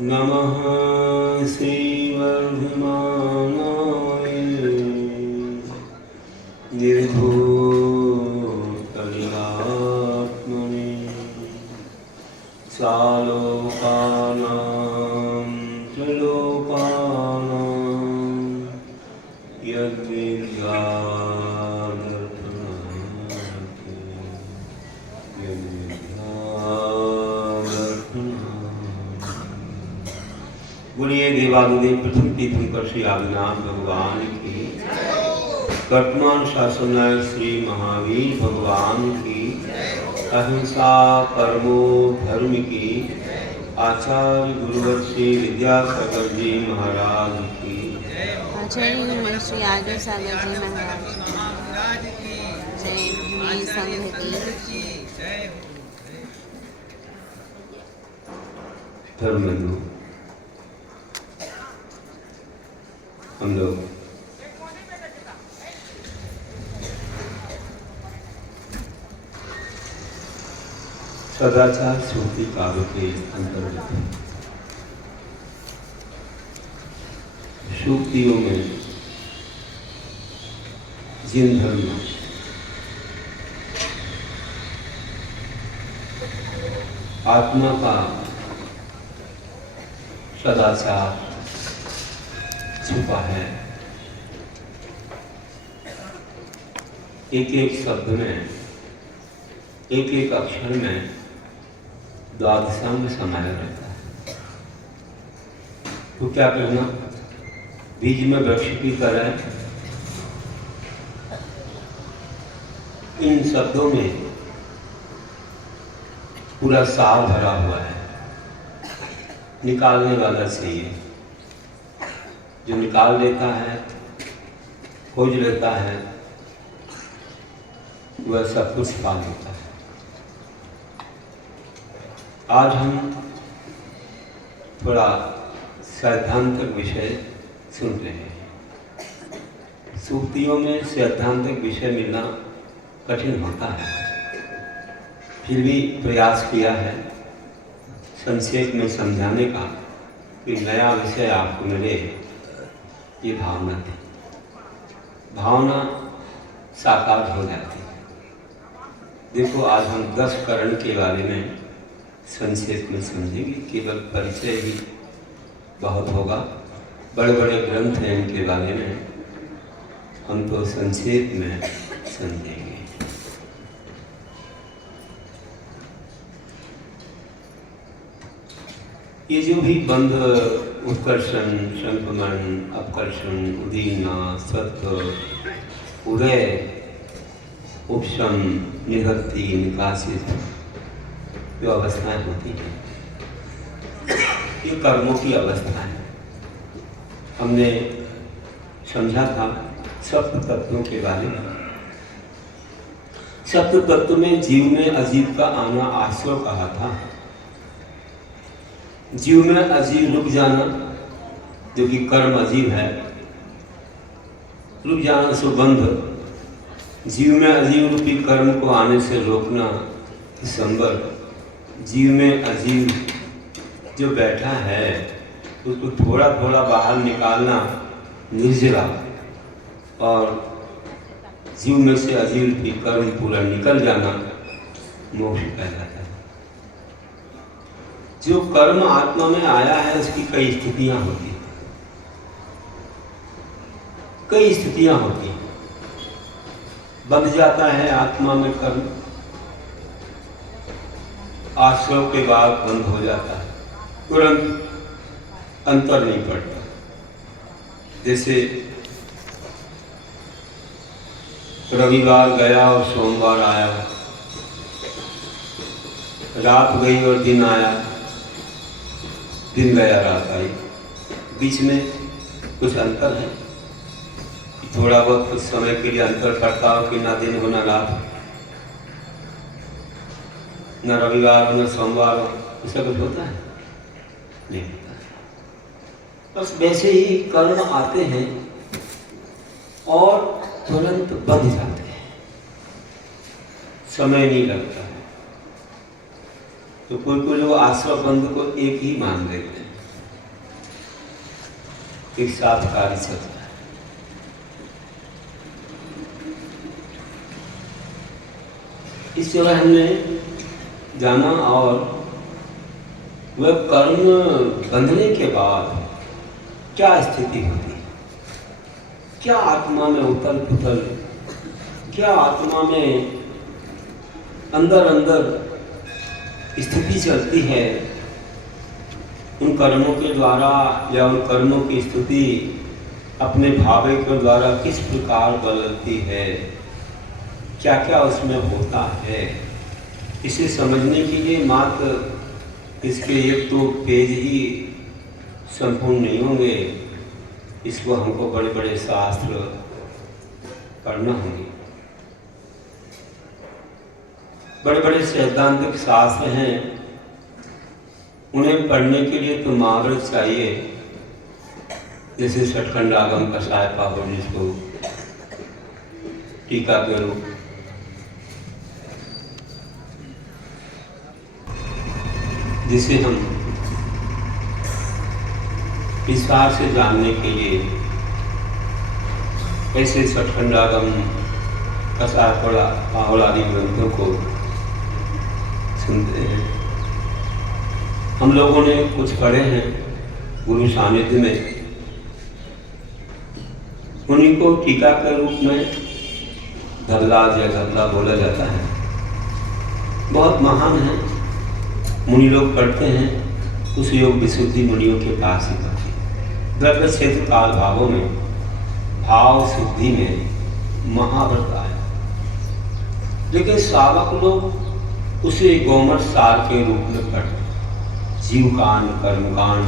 नमः श्रीवर्धमानाय निर्भूतलिलात्मने सालोकानां त्रिलोकानां बोलिए देवादिदेव प्रथम तीर्थंकर श्री आदिनाथ भगवान की, वर्तमान शासन नायक श्री महावीर भगवान की, अहिंसा परमो धर्म की, आचार्य गुरुवर श्री विद्यासागर जी महाराज की, आचार्य गुरुवर श्री आदि सागर जी महाराज की, जय भूमि संघ की। धर्मबंधु, हम लोग सदाचार श्रुति काव्य के अंतर्गत सूक्तियों में जिन धर्म आत्मा का सदाचार छुपा है, एक एक शब्द में, एक एक अक्षर में द्वादशांग समाया रहता है। तो क्या करना, बीज में वृक्ष की तरह इन शब्दों में पूरा सार भरा हुआ है। निकालने वाला चाहिए, जो निकाल लेता है, खोज लेता है, वह सब कुछ पा लेता है। आज हम थोड़ा सैद्धांतिक विषय सुन रहे हैं। सूक्तियों में सैद्धांतिक विषय मिलना कठिन होता है, फिर भी प्रयास किया है संक्षेप में समझाने का कि नया विषय आपको मिले। ये भावना थी, भावना साकार हो जाती है। देखो, आज हम 10 करण के बारे में संक्षेप में समझेंगे, केवल परिचय ही बहुत होगा। बड़े बड़े ग्रंथ हैं इनके बारे में, हम तो संक्षेप में समझेंगे। ये जो भी बंध, उत्कर्षण, संक्रमण, अपकर्षण, उदीना, सत्व, उदय, उपशम, निवृत्ति, निकासित, जो अवस्थाएं होती हैं, ये कर्मों की अवस्था है। हमने समझा था सप्त तत्वों के बारे में। सप्त तत्व में जीव में अजीव का आना आश्रय कहा था। जीव में अजीव रुक जाना, जो कि कर्म अजीव है, रुक जाना सो बंध। जीव में अजीव रूपी कर्म को आने से रोकना संबर। जीव में अजीव जो बैठा है उसको थोड़ा थोड़ा बाहर निकालना निर्जरा, और जीव में से अजीव रूपी कर्म पूरा निकल जाना मोक्ष कहलाता है। जो कर्म आत्मा में आया है उसकी कई स्थितियां होती हैं, कई स्थितियां होती हैं। बंध जाता है आत्मा में कर्म, आश्रव के बाद बंद हो जाता है, तुरंत अंतर नहीं पड़ता। जैसे रविवार गया और सोमवार आया, रात गई और दिन आया, दिन गया रात आई। बीच में कुछ अंतर है, थोड़ा बहुत कुछ समय के लिए अंतर करता हो कि ना दिन हो ना रात, ना रविवार हो ना सोमवार हो, ऐसा कुछ होता है? नहीं होता है। बस वैसे ही कर्म आते हैं और तुरंत बंध जाते हैं, समय नहीं लगता है। तो कोई कोई लोग आश्रम बंध को एक ही मान लेते हैं, एक साथ कार्य चलता है। इस जगह हमने जाना और वह कर्म बंधने के बाद क्या स्थिति होती है, क्या आत्मा में उथल पुथल, क्या आत्मा में अंदर अंदर स्थिति चलती है, उन कर्मों के द्वारा या उन कर्मों की स्थिति अपने भावे के द्वारा किस प्रकार बदलती है, क्या क्या उसमें होता है, इसे समझने के लिए मात्र इसके एक दो पेज ही संपूर्ण नहीं होंगे, इसको हमको बड़े बड़े शास्त्र पढ़ना होंगे। बड़े बड़े सैद्धांतिक शास्त्र हैं, उन्हें पढ़ने के लिए तो महावृत चाहिए, जैसे षटखंडागम कसाय पाहुर, जिसको टीका के रूप जिसे हम विस्तार से जानने के लिए ऐसे षटखंडागम कसाय पाहुर आदि ग्रंथों को सुनते हैं। हम लोगों ने कुछ पढ़े हैं गुरु सानिध्य में, उन्हीं को टीका के रूप में धल्लाज या धल्ला बोला जाता है। बहुत महान है, मुनि लोग पढ़ते हैं, उस योग विशुद्धि मुनियों के पास ही पढ़ते हैं। द्रव्य क्षेत्र काल भावों में भाव शुद्धि में महाव्रत आया, लेकिन श्रावक लोग उसे गोमठ सार के रूप में पढ़ते, जीवकांड कर्मकांड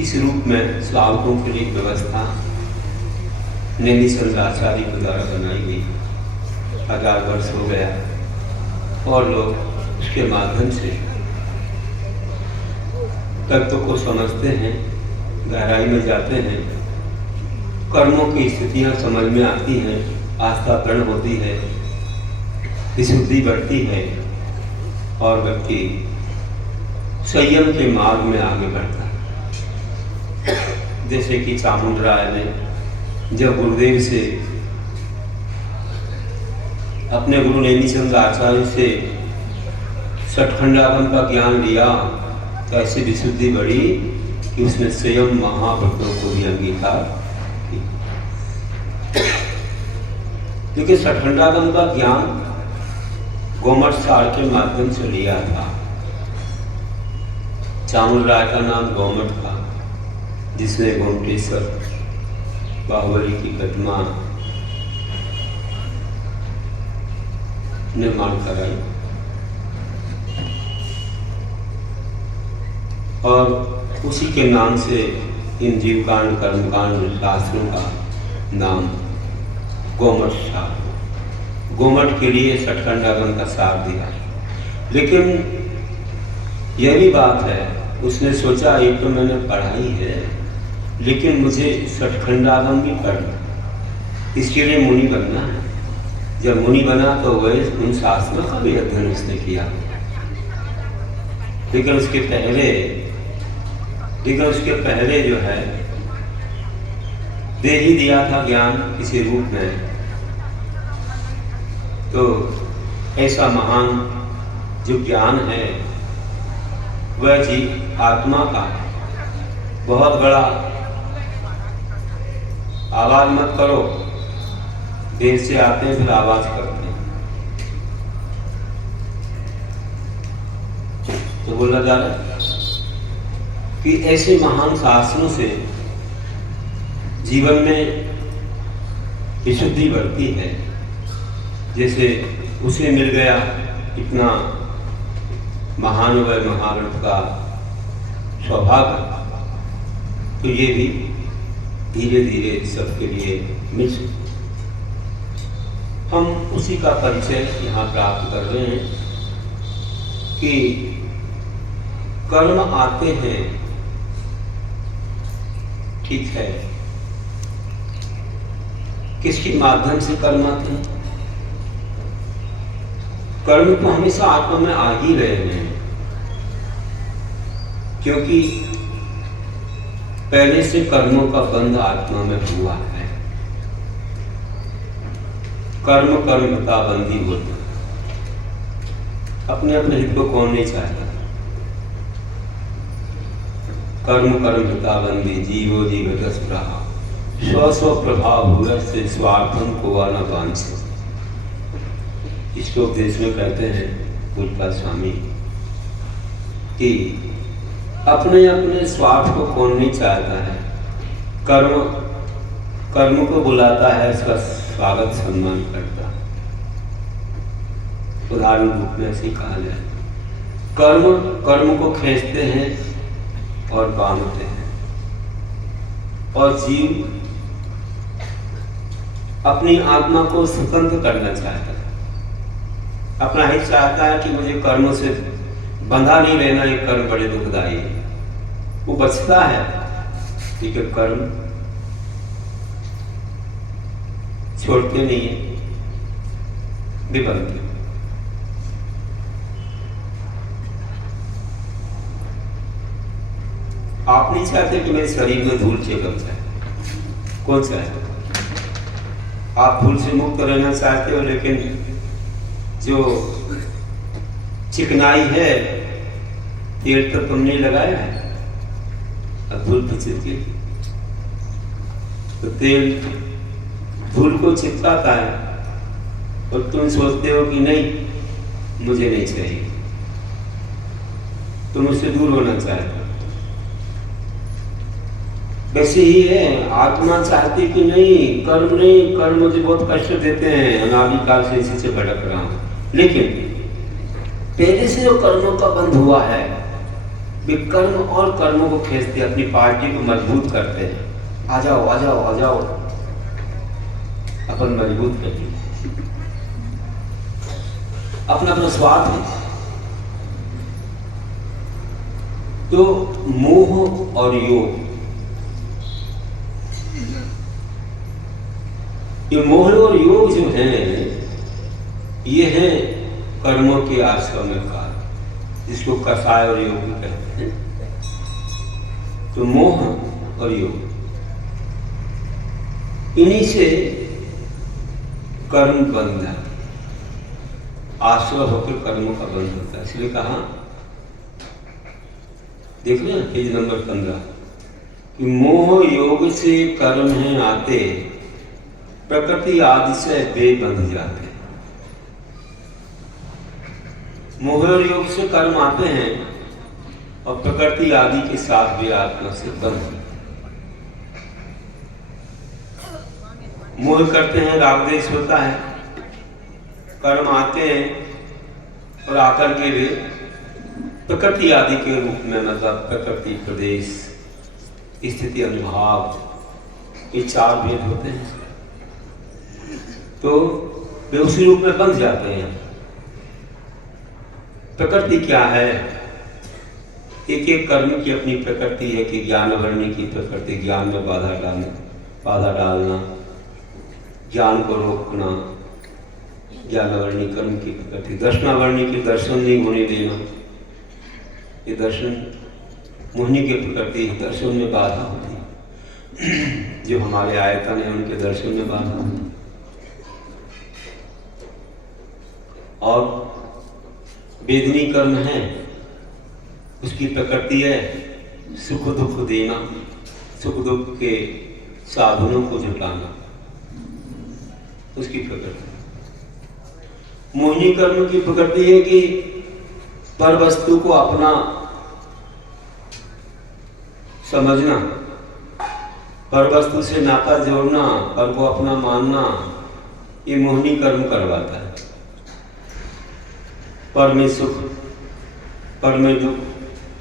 इस रूप में श्रावकों के लिए व्यवस्था नैमिषारण्य आचार्य के द्वारा बनाई गई। 1000 वर्ष हो गया और लोग उसके माध्यम से तत्व को समझते हैं, गहराई में जाते हैं, कर्मों की स्थितियां समझ में आती हैं, आस्था दृढ़ होती है, विशुद्धि बढ़ती है और व्यक्ति संयम के मार्ग में आगे बढ़ता है। जैसे कि चामुंडराय ने जब गुरुदेव से, अपने गुरु नैमिषारण्य आचार्य से षटखंडागम का ज्ञान लिया, तो ऐसी विशुद्धि बढ़ी कि उसने स्वयं महाव्रतों को भी अंगीकार किया। क्योंकि षटखंडागम का ज्ञान गोमठ सार के माध्यम से लिया था। चामुंडराय का नाम गोमठ था, जिसने गोमटेश्वर बाहुबली की प्रतिमा निर्माण कराई और उसी के नाम से इन जीवकांड कर्मकांड शास्त्रों का नाम गोमठ सार, गोमठ के लिए षटखंडागम का सार दिया। लेकिन यह भी बात है, उसने सोचा एक तो मैंने पढ़ाई है, लेकिन मुझे षटखंडागम भी पढ़ना, इसके लिए मुनि बनना है। जब मुनि बना तो वह उन शास्त्रों का भी अध्ययन उसने किया, लेकिन उसके पहले जो है दे ही दिया था ज्ञान किसी रूप में। तो ऐसा महान जो ज्ञान है वह जी आत्मा का बहुत बड़ा, आवाज मत करो, देर से आते हैं फिर आवाज करते हैं, तो बोला जा रहा है कि ऐसे महान शास्त्रों से जीवन में विशुद्धि बढ़ती है। जैसे उसे मिल गया इतना महान व महाव्रत का सौभाग्य, तो ये भी धीरे धीरे सबके लिए मिल सकता। हम उसी का परिचय यहाँ प्राप्त कर रहे हैं कि कर्म आते हैं, ठीक है, किसके माध्यम से कर्म आते हैं? कर्म तो हमेशा आत्मा में आ ही रहे हैं, क्योंकि पहले से कर्मों का बंध आत्मा में हुआ है। कर्म कर्मता बंदी होता, अपने अपने हित को कौन नहीं चाहता। कर्म कर्मता बंदी जीवो जीवत स्प्रहा स्व स्व प्रभाव हुआ से स्वार्थम को न वांछे। इस उपदेश में कहते हैं पूज्य स्वामी कि अपने अपने स्वार्थ को कौन नहीं चाहता है। कर्म को बुलाता है, इसका स्वागत सम्मान करता। उदाहरण रूप में ऐसे कहा जाए, कर्म को खींचते हैं और बांधते हैं, और जीव अपनी आत्मा को स्वतंत्र करना चाहता है। अपना हित चाहता है कि मुझे कर्मों से बंधा नहीं रहना, ये कर्म बड़े दुखदायी है। वो बचता है, लेकिन कर्म छोड़ते नहीं है, विबंध। आप नहीं चाहते कि मेरे शरीर में धूल चिपक जाए, कौन चाहते? आप धूल से मुक्त रहना चाहते हो, लेकिन जो चिकनाई है, तेल तो तुमने लगाया है, अब धूल तो चिपके, तो तेल धूल को चिपकाता है, और तुम सोचते हो कि नहीं, मुझे नहीं चाहिए, तुम उससे दूर होना चाहते हो। वैसे ही है, आत्मा चाहती कि नहीं, कर्म मुझे बहुत कष्ट देते हैं, अनादिकाल से इसी से भटक रहा हूं। लेकिन पहले से जो कर्मों का बंध हुआ है, वे कर्म और कर्मों को खींचते, अपनी पार्टी को मजबूत करते हैं। आ जाओ आ जाओ आ जाओ, अपन मजबूत करिए। अपना अपना स्वार्थ है। तो मोह और योग, ये मोह और योग जो हैं, ये हैं कर्मों के आश्रम में काल, जिसको कषाय और योग भी कहते हैं। तो मोह और योग, इन्हीं से कर्म बंध है, आश्रय होकर कर्मों का बंध होता है। इसलिए कहा, देख रहे हैं पेज नंबर 15 कि मोह योग से कर्म हैं आते, प्रकृति आदि से वे बंध जाते। मोह और योग से कर्म आते हैं, और प्रकृति आदि के साथ वे आत्मा से बंध। मोह करते हैं, राग द्वेष होता है, कर्म आते हैं, और आकर के वे प्रकृति आदि के रूप में, मतलब प्रकृति, प्रदेश, स्थिति, अनुभाव, ये चार भेद होते हैं। तो वे उसी रूप में बंध जाते हैं। प्रकृति क्या है? एक एक कर्म की अपनी प्रकृति है कि ज्ञान वर्णी की प्रकृति, ज्ञान में बाधा डालना, ज्ञान को रोकना, ज्ञानवर्णी कर्म की प्रकृति। दर्शनावर्णी की दर्शन नहीं होने देना, ये दर्शन मोहिनी की प्रकृति, दर्शन में बाधा होती है। जो हमारे आयतन है, उनके दर्शन में बाधा होती है। और वेदनी कर्म है, उसकी प्रकृति है सुख दुख देना, सुख दुख के साधनों को जुटाना, उसकी प्रकृति। मोहिनी कर्म की प्रकृति है कि पर वस्तु को अपना समझना, पर वस्तु से नाता जोड़ना, पर को अपना मानना, ये मोहिनी कर्म करवाता है। पर में सुख, पर में दुख,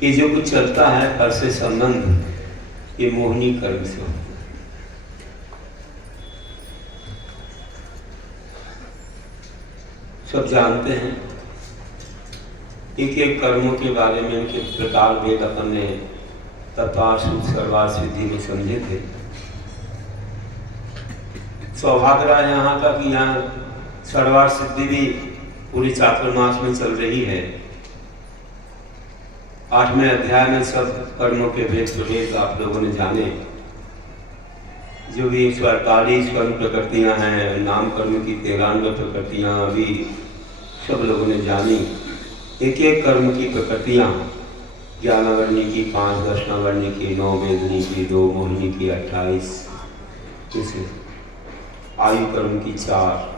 ये जो कुछ चलता है पर से संबंध, ये मोहिनी कर्म से होता है। सब जानते हैं एक एक कर्मों के बारे में, इनके प्रकार वेद अपन ने तत्वार सर्वार सिद्धि में समझे थे। सौभाग्य रहा यहाँ का कि यहाँ सर्वार सिद्धि भी पूरी चातुर्मास में चल रही है। 8वें अध्याय में सब कर्मों के भेद प्रभेद आप लोगों ने जाने। जो भी 148 कर्म प्रकृतियाँ हैं, नाम कर्म की 93 प्रकृतियाँ अभी सब लोगों ने जानी। एक एक कर्म की प्रकृतियाँ, 11 वर्णी की 5, 10 वर्णी की 9, वेदनी की 2, मोहिनी की 28, जैसे आयु कर्म की 4,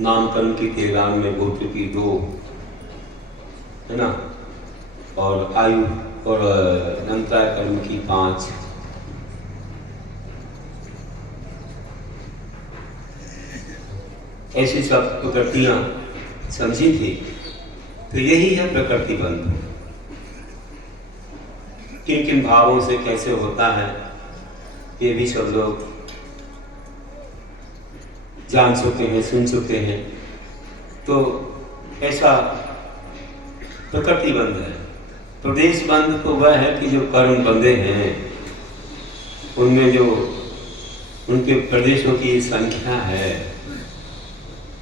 नाम कर्म की 13 में, गोत्र की 2, है ना, और आयु और नंत्राय कर्म की 5। ऐसी सब प्रकृतियाँ समझी थी। तो यही है प्रकृति बंध। किन किन भावों से कैसे होता है ये भी सब लोग जान चुके हैं, सुन चुके हैं। तो ऐसा प्रकृति बंध है। प्रदेश बंध तो वह है कि जो कर्म बंधे हैं उनमें जो उनके प्रदेशों की संख्या है,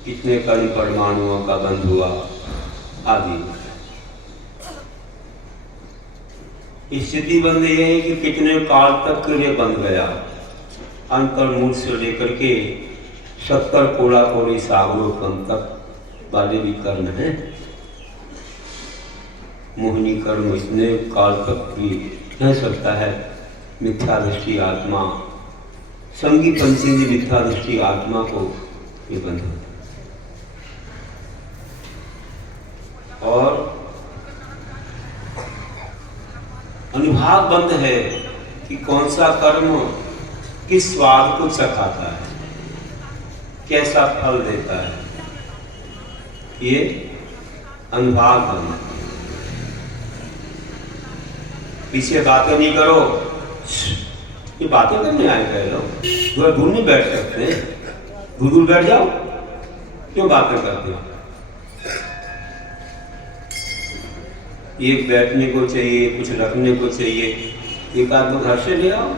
कितने कर्म परमाणुओं का बंध हुआ आदि। स्थिति बंध ये है कि कितने काल तक के लिए बंध गया। अंतर्मूल से लेकर के 70 कोड़ा कोड़ी सागरोपन तक वाले भी कर्म हैं। मोहिनी कर्म इतने काल तक भी रह सकता है। मिथ्या दृष्टि आत्मा, संगी पंचेंद्रिय मिथ्या दृष्टि आत्मा को ये बंध होता है। और अनुभाव बंध है कि कौन सा कर्म किस स्वाद को चखाता है, कैसा फल देता है, ये अनुभाव बंध। पीछे बातें नहीं करो, ये बातें करने आए गए लोग, थोड़ा दूर नहीं बैठ सकते, दूर बैठ जाओ, क्यों बातें करते हो? एक बैठने को चाहिए, कुछ रखने को चाहिए, एक आध घर से ले आओ।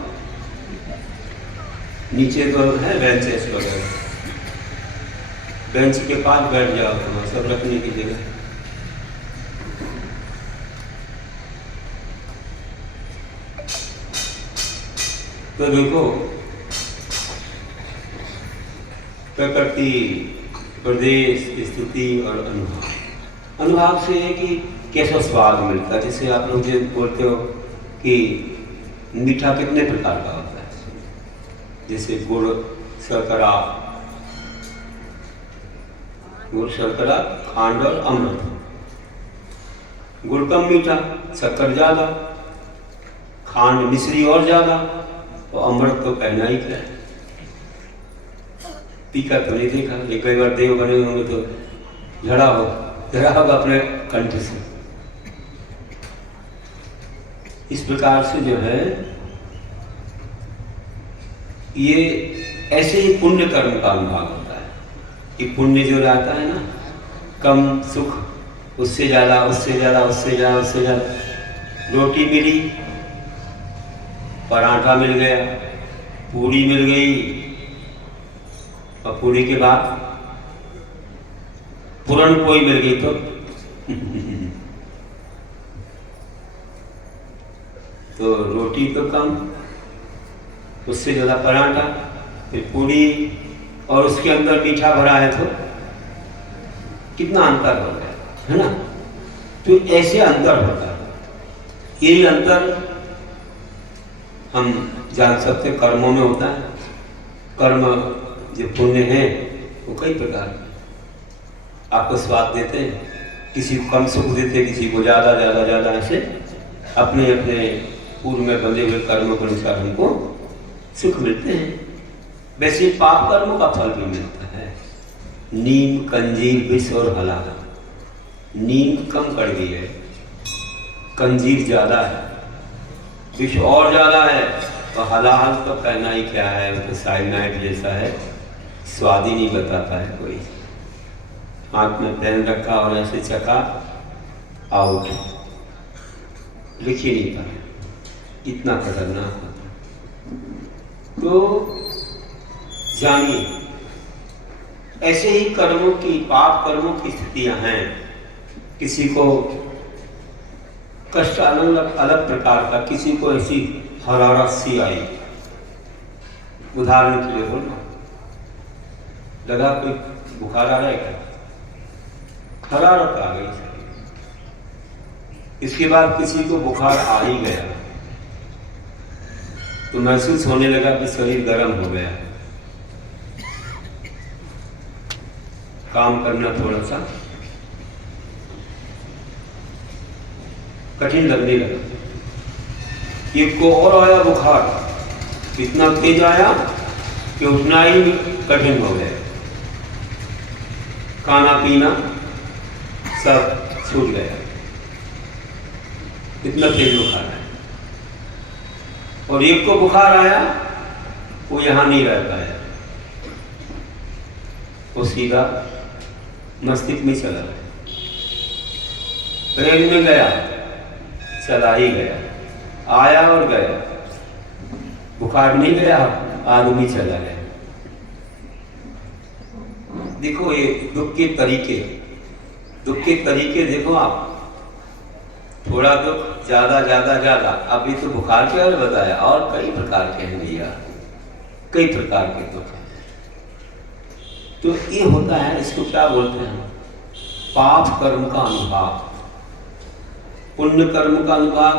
नीचे तो है बेंचेस वगैरह, बेंच के पास बैठ जाओ, तो सब रखने की जगह। तो देखो प्रकृति, प्रदेश, स्थिति और अनुभव। अनुभव से है कि कैसा स्वाद मिलता है। जैसे आप लोग जो बोलते हो कि मीठा कितने प्रकार का होता है, जैसे गुड़, शर्करा, खांड और अमृत। गुड़ कम मीठा, शक्कर ज्यादा, खांड मिश्री और ज्यादा, तो अमृत तो कहना ही क्या है। तीखा तो नहीं देखा, ये कई बार देव बने होंगे तो झड़ा होगा अपने कंठ से। इस प्रकार से जो है ये ऐसे ही पुण्य कर्म का अनुभाव होता है कि पुण्य जो रहता है ना, कम सुख, उससे ज्यादा, उससे ज्यादा, उससे ज्यादा, उससे ज्यादा। रोटी मिली, पराठा मिल गया, पूरी मिल गई, और पूरी के बाद पूरन पोई मिल गई तो रोटी तो कम, उससे ज़्यादा पराठा, फिर पूरी, और उसके अंदर मीठा भरा है तो कितना अंतर हो गया, है ना। तो ऐसे अंतर होता है। यही अंतर हम जान सकते कर्मों में होता है। कर्म जो पुण्य है वो कई प्रकार आपको स्वाद देते हैं, किसी को कम सुख देते हैं, किसी को ज़्यादा ज़्यादा ज़्यादा, ऐसे अपने अपने पूर्व में बंधे हुए कर्मों के अनुसार हमको सुख मिलते हैं, वैसे पाप कर्मों का फल भी मिलता है। नीम, कंजीर, विष और हलाहल। नीम कम कड़वी है, कंजीर ज़्यादा है, विष और ज़्यादा है, तो हलाहल तो कहना ही क्या है, वो तो साइनाइड जैसा है, स्वाद ही नहीं बताता है कोई। हाथ में पेन रखा और ऐसे चखा, आउट, लिख ही नहीं पाया, इतना खतरनाक होता है। तो जानिए, ऐसे ही कर्मों की, पाप कर्मों की स्थितियां हैं। किसी को कष्ट अलग अलग प्रकार का, किसी को ऐसी हरारत सी आई, उदाहरण के लिए बोलना, लगा कोई बुखार आ रहा है क्या, हरारत आ गई। इसके बाद किसी को बुखार आ ही गया तो महसूस होने लगा कि शरीर गर्म हो गया, काम करना थोड़ा सा कठिन लगने लगा। एक को और आया बुखार, इतना तेज आया कि उठना ही कठिन हो गया, खाना पीना सब छूट गया, इतना तेज बुखार है। और एक को बुखार आया, वो यहां नहीं रह पाया, वो सीधा मस्तिष्क में चला गया, ब्रेन में गया, चला ही गया, आया और गया, बुखार नहीं गया, आदमी चला गया। देखो ये दुख के तरीके देखो आप, थोड़ा दुख, ज्यादा ज्यादा ज्यादा। अभी तो बुखार के बारे में बताया, और कई प्रकार के हैं भैया, कई प्रकार के दुख हैं। तो ये होता है, इसको क्या बोलते हैं, पाप कर्म का अनुभाव। पुण्य कर्म का अनुभाव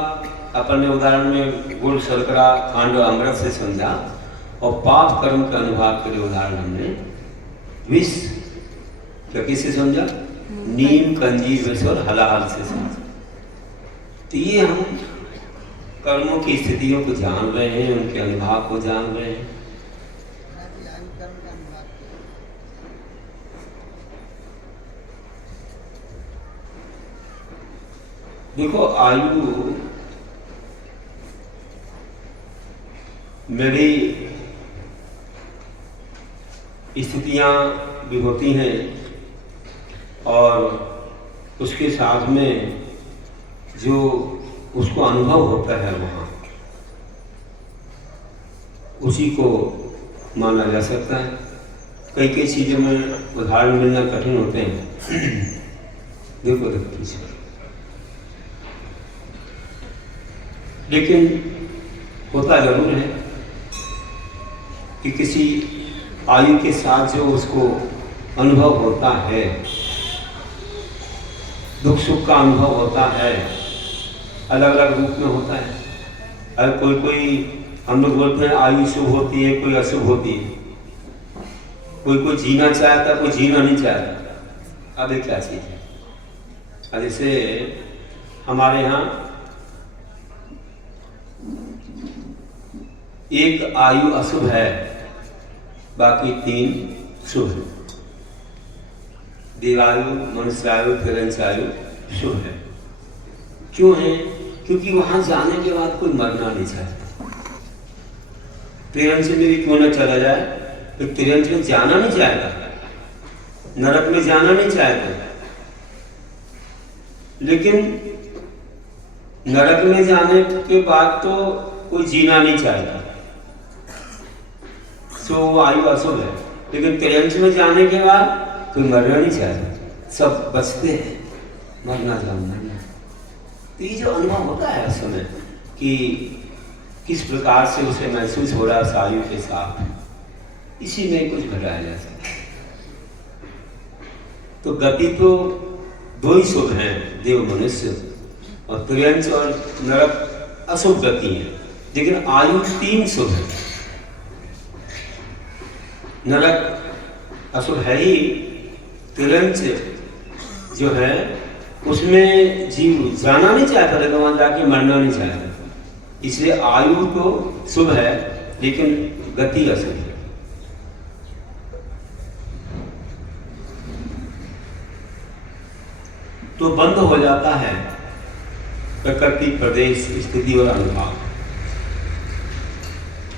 अपन ने उदाहरण में गुड़, शर्करा, खंड, अमृत से समझा, और पाप कर्म के अनुभाव के लिए उदाहरण हमने विष, क्या किससे समझा, नीम, कंजीर, विष और हलाहल से समझा। तो ये हम कर्मों की स्थितियों को जान रहे हैं, उनके अनुभाव को जान रहे हैं। देखो आयु मेरी स्थितियां भी होती हैं, और उसके साथ में जो उसको अनुभव होता है वहाँ, उसी को माना जा सकता है। कई कई चीज़ों में उदाहरण मिलना कठिन होते हैं। देखो पीछे, लेकिन होता जरूर है कि किसी आयु के साथ जो उसको अनुभव होता है, दुख सुख का अनुभव होता है, अलग अलग रूप में होता है। अगर कोई हम लोग बोलते हैं आयु शुभ होती है, कोई अशुभ होती है, कोई जीना चाहता, कोई जीना नहीं चाहता। अब ये क्या चीज़ है? अब जैसे हमारे यहाँ एक आयु अशुभ है, बाकी 3 शुभ है। देवायु, मनुष्यायु, तिरंचायु शुभ है। क्यों है? क्योंकि वहां जाने के बाद कोई मरना नहीं चाहता। तिरंच में भी क्यों न चला जाए, तो तिरंच में जाना नहीं चाहता, नरक में जाना नहीं चाहता, लेकिन नरक में जाने के बाद तो कोई जीना नहीं चाहता, सो आयु अशुभ है। लेकिन तिरंच में जाने के बाद कोई मरना नहीं चाहता, सब बचते हैं, मरना जानना नहीं। तो ये जो अनुभव होता है उस समय कि किस प्रकार से उसे महसूस हो रहा है उस आयु के साथ, इसी में कुछ घटाया जा सकता है। तो गति तो 2 ही शुभ हैं, देव मनुष्य, और तिरंच और नरक अशुभ गति है, लेकिन आयु 3 शुभ है। नरक अशुभ है ही, तिरंच जो है उसमें जीव जाना नहीं चाहता, लेकिन वहां जाके मरना नहीं चाहता, इसलिए आयु तो शुभ है, लेकिन गति असली है। तो बंद हो जाता है प्रकृति, प्रदेश, स्थिति और अनुभव।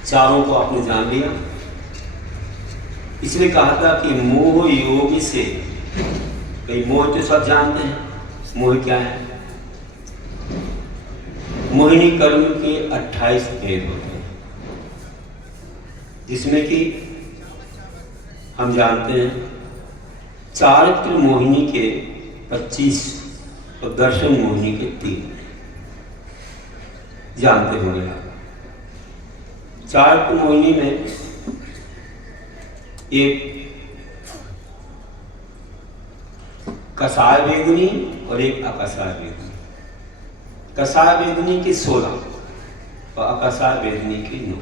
चारों को आपने जान लिया। इसलिए कहा था कि मोह योग से, कई मोह तो सब जानते हैं, मोह क्या है? मोहिनी कर्म के 28 भेद होते हैं, जिसमें कि हम जानते हैं चारित्र मोहिनी के 25 और दर्शन मोहिनी के 3 जानते होंगे आप। चारित्र मोहिनी में एक कसाय वेदनी और एक अकसाय वेदनी। कसाय वेदनी की 16 और अकसाय वेदनी की 9।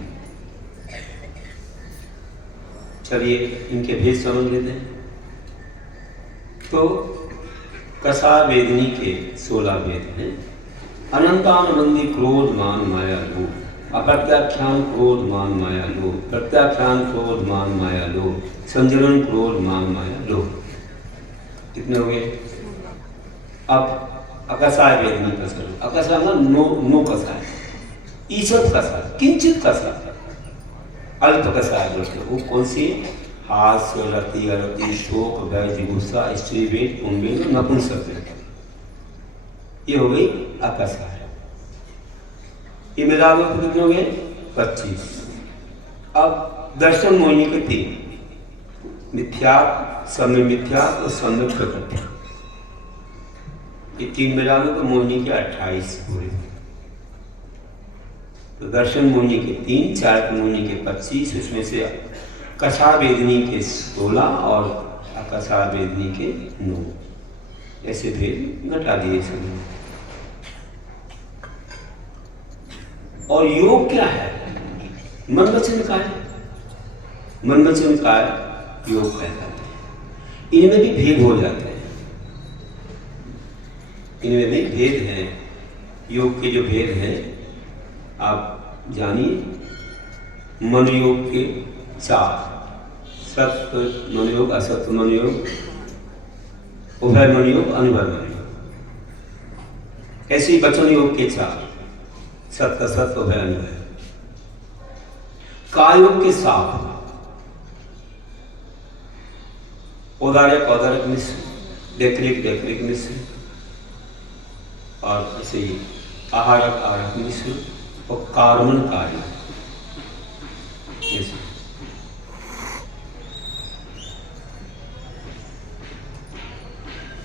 चलिए इनके भेद समझ लेते हैं। तो कसाय वेदनी के 16 भेद हैं। अनंतानुबंधी क्रोध मान माया लोभ, अप्रत्याख्यान क्रोध मान माया लोभ, प्रत्याख्यान क्रोध मान माया लोभ, संजरण क्रोध मान माया लोभ। कितने हो गए? अब अकसाय वेदनी कसाय, अकसाय ना नो कसाय, ईशत कसाय, किंचित कसाय, अल्प कसाय बोलते हैं। वो कौन सी? हास्य, रति, अरति, शोक, भय, जिगुस्सा, स्त्री वेद, पुंबेन, नपुंसक। ये हो गई अकसाय। ये मिला दो तो कितने हो गए? 25। अब दर्शन मोहिनी के 3, मिथ्या, सम्य मिथ्या और सम्य प्रकृति। ये 3 मिला दो तो मोहिनी के 28 पूरे। तो दर्शन मोहिनी के 3, चारित्र मोहिनी के 25, उसमें से कसाय वेदनी के 16 और अकसाय वेदनी के 9। ऐसे भेद घटा दिए सभी। और योग क्या है? मन वचन काय। मन वचन काय योग कहलाते हैं। इनमें भी भेद हो जाते हैं, इनमें भी भेद हैं। योग के जो भेद हैं आप जानिए। मन योग के 4, सत्य मन योग, असत्य मन योग, उभय मन योग, अनुभय मन योग। ऐसे ही वचन योग के 4, सत्य सत्य उभय अनुभय। कायोग के 7, औदार्यक औदार्यक मिश्र, वैकृक वैकृक मिश्र, और ऐसे ही आहारक आहारक मिश्र और कार्मण कार्य।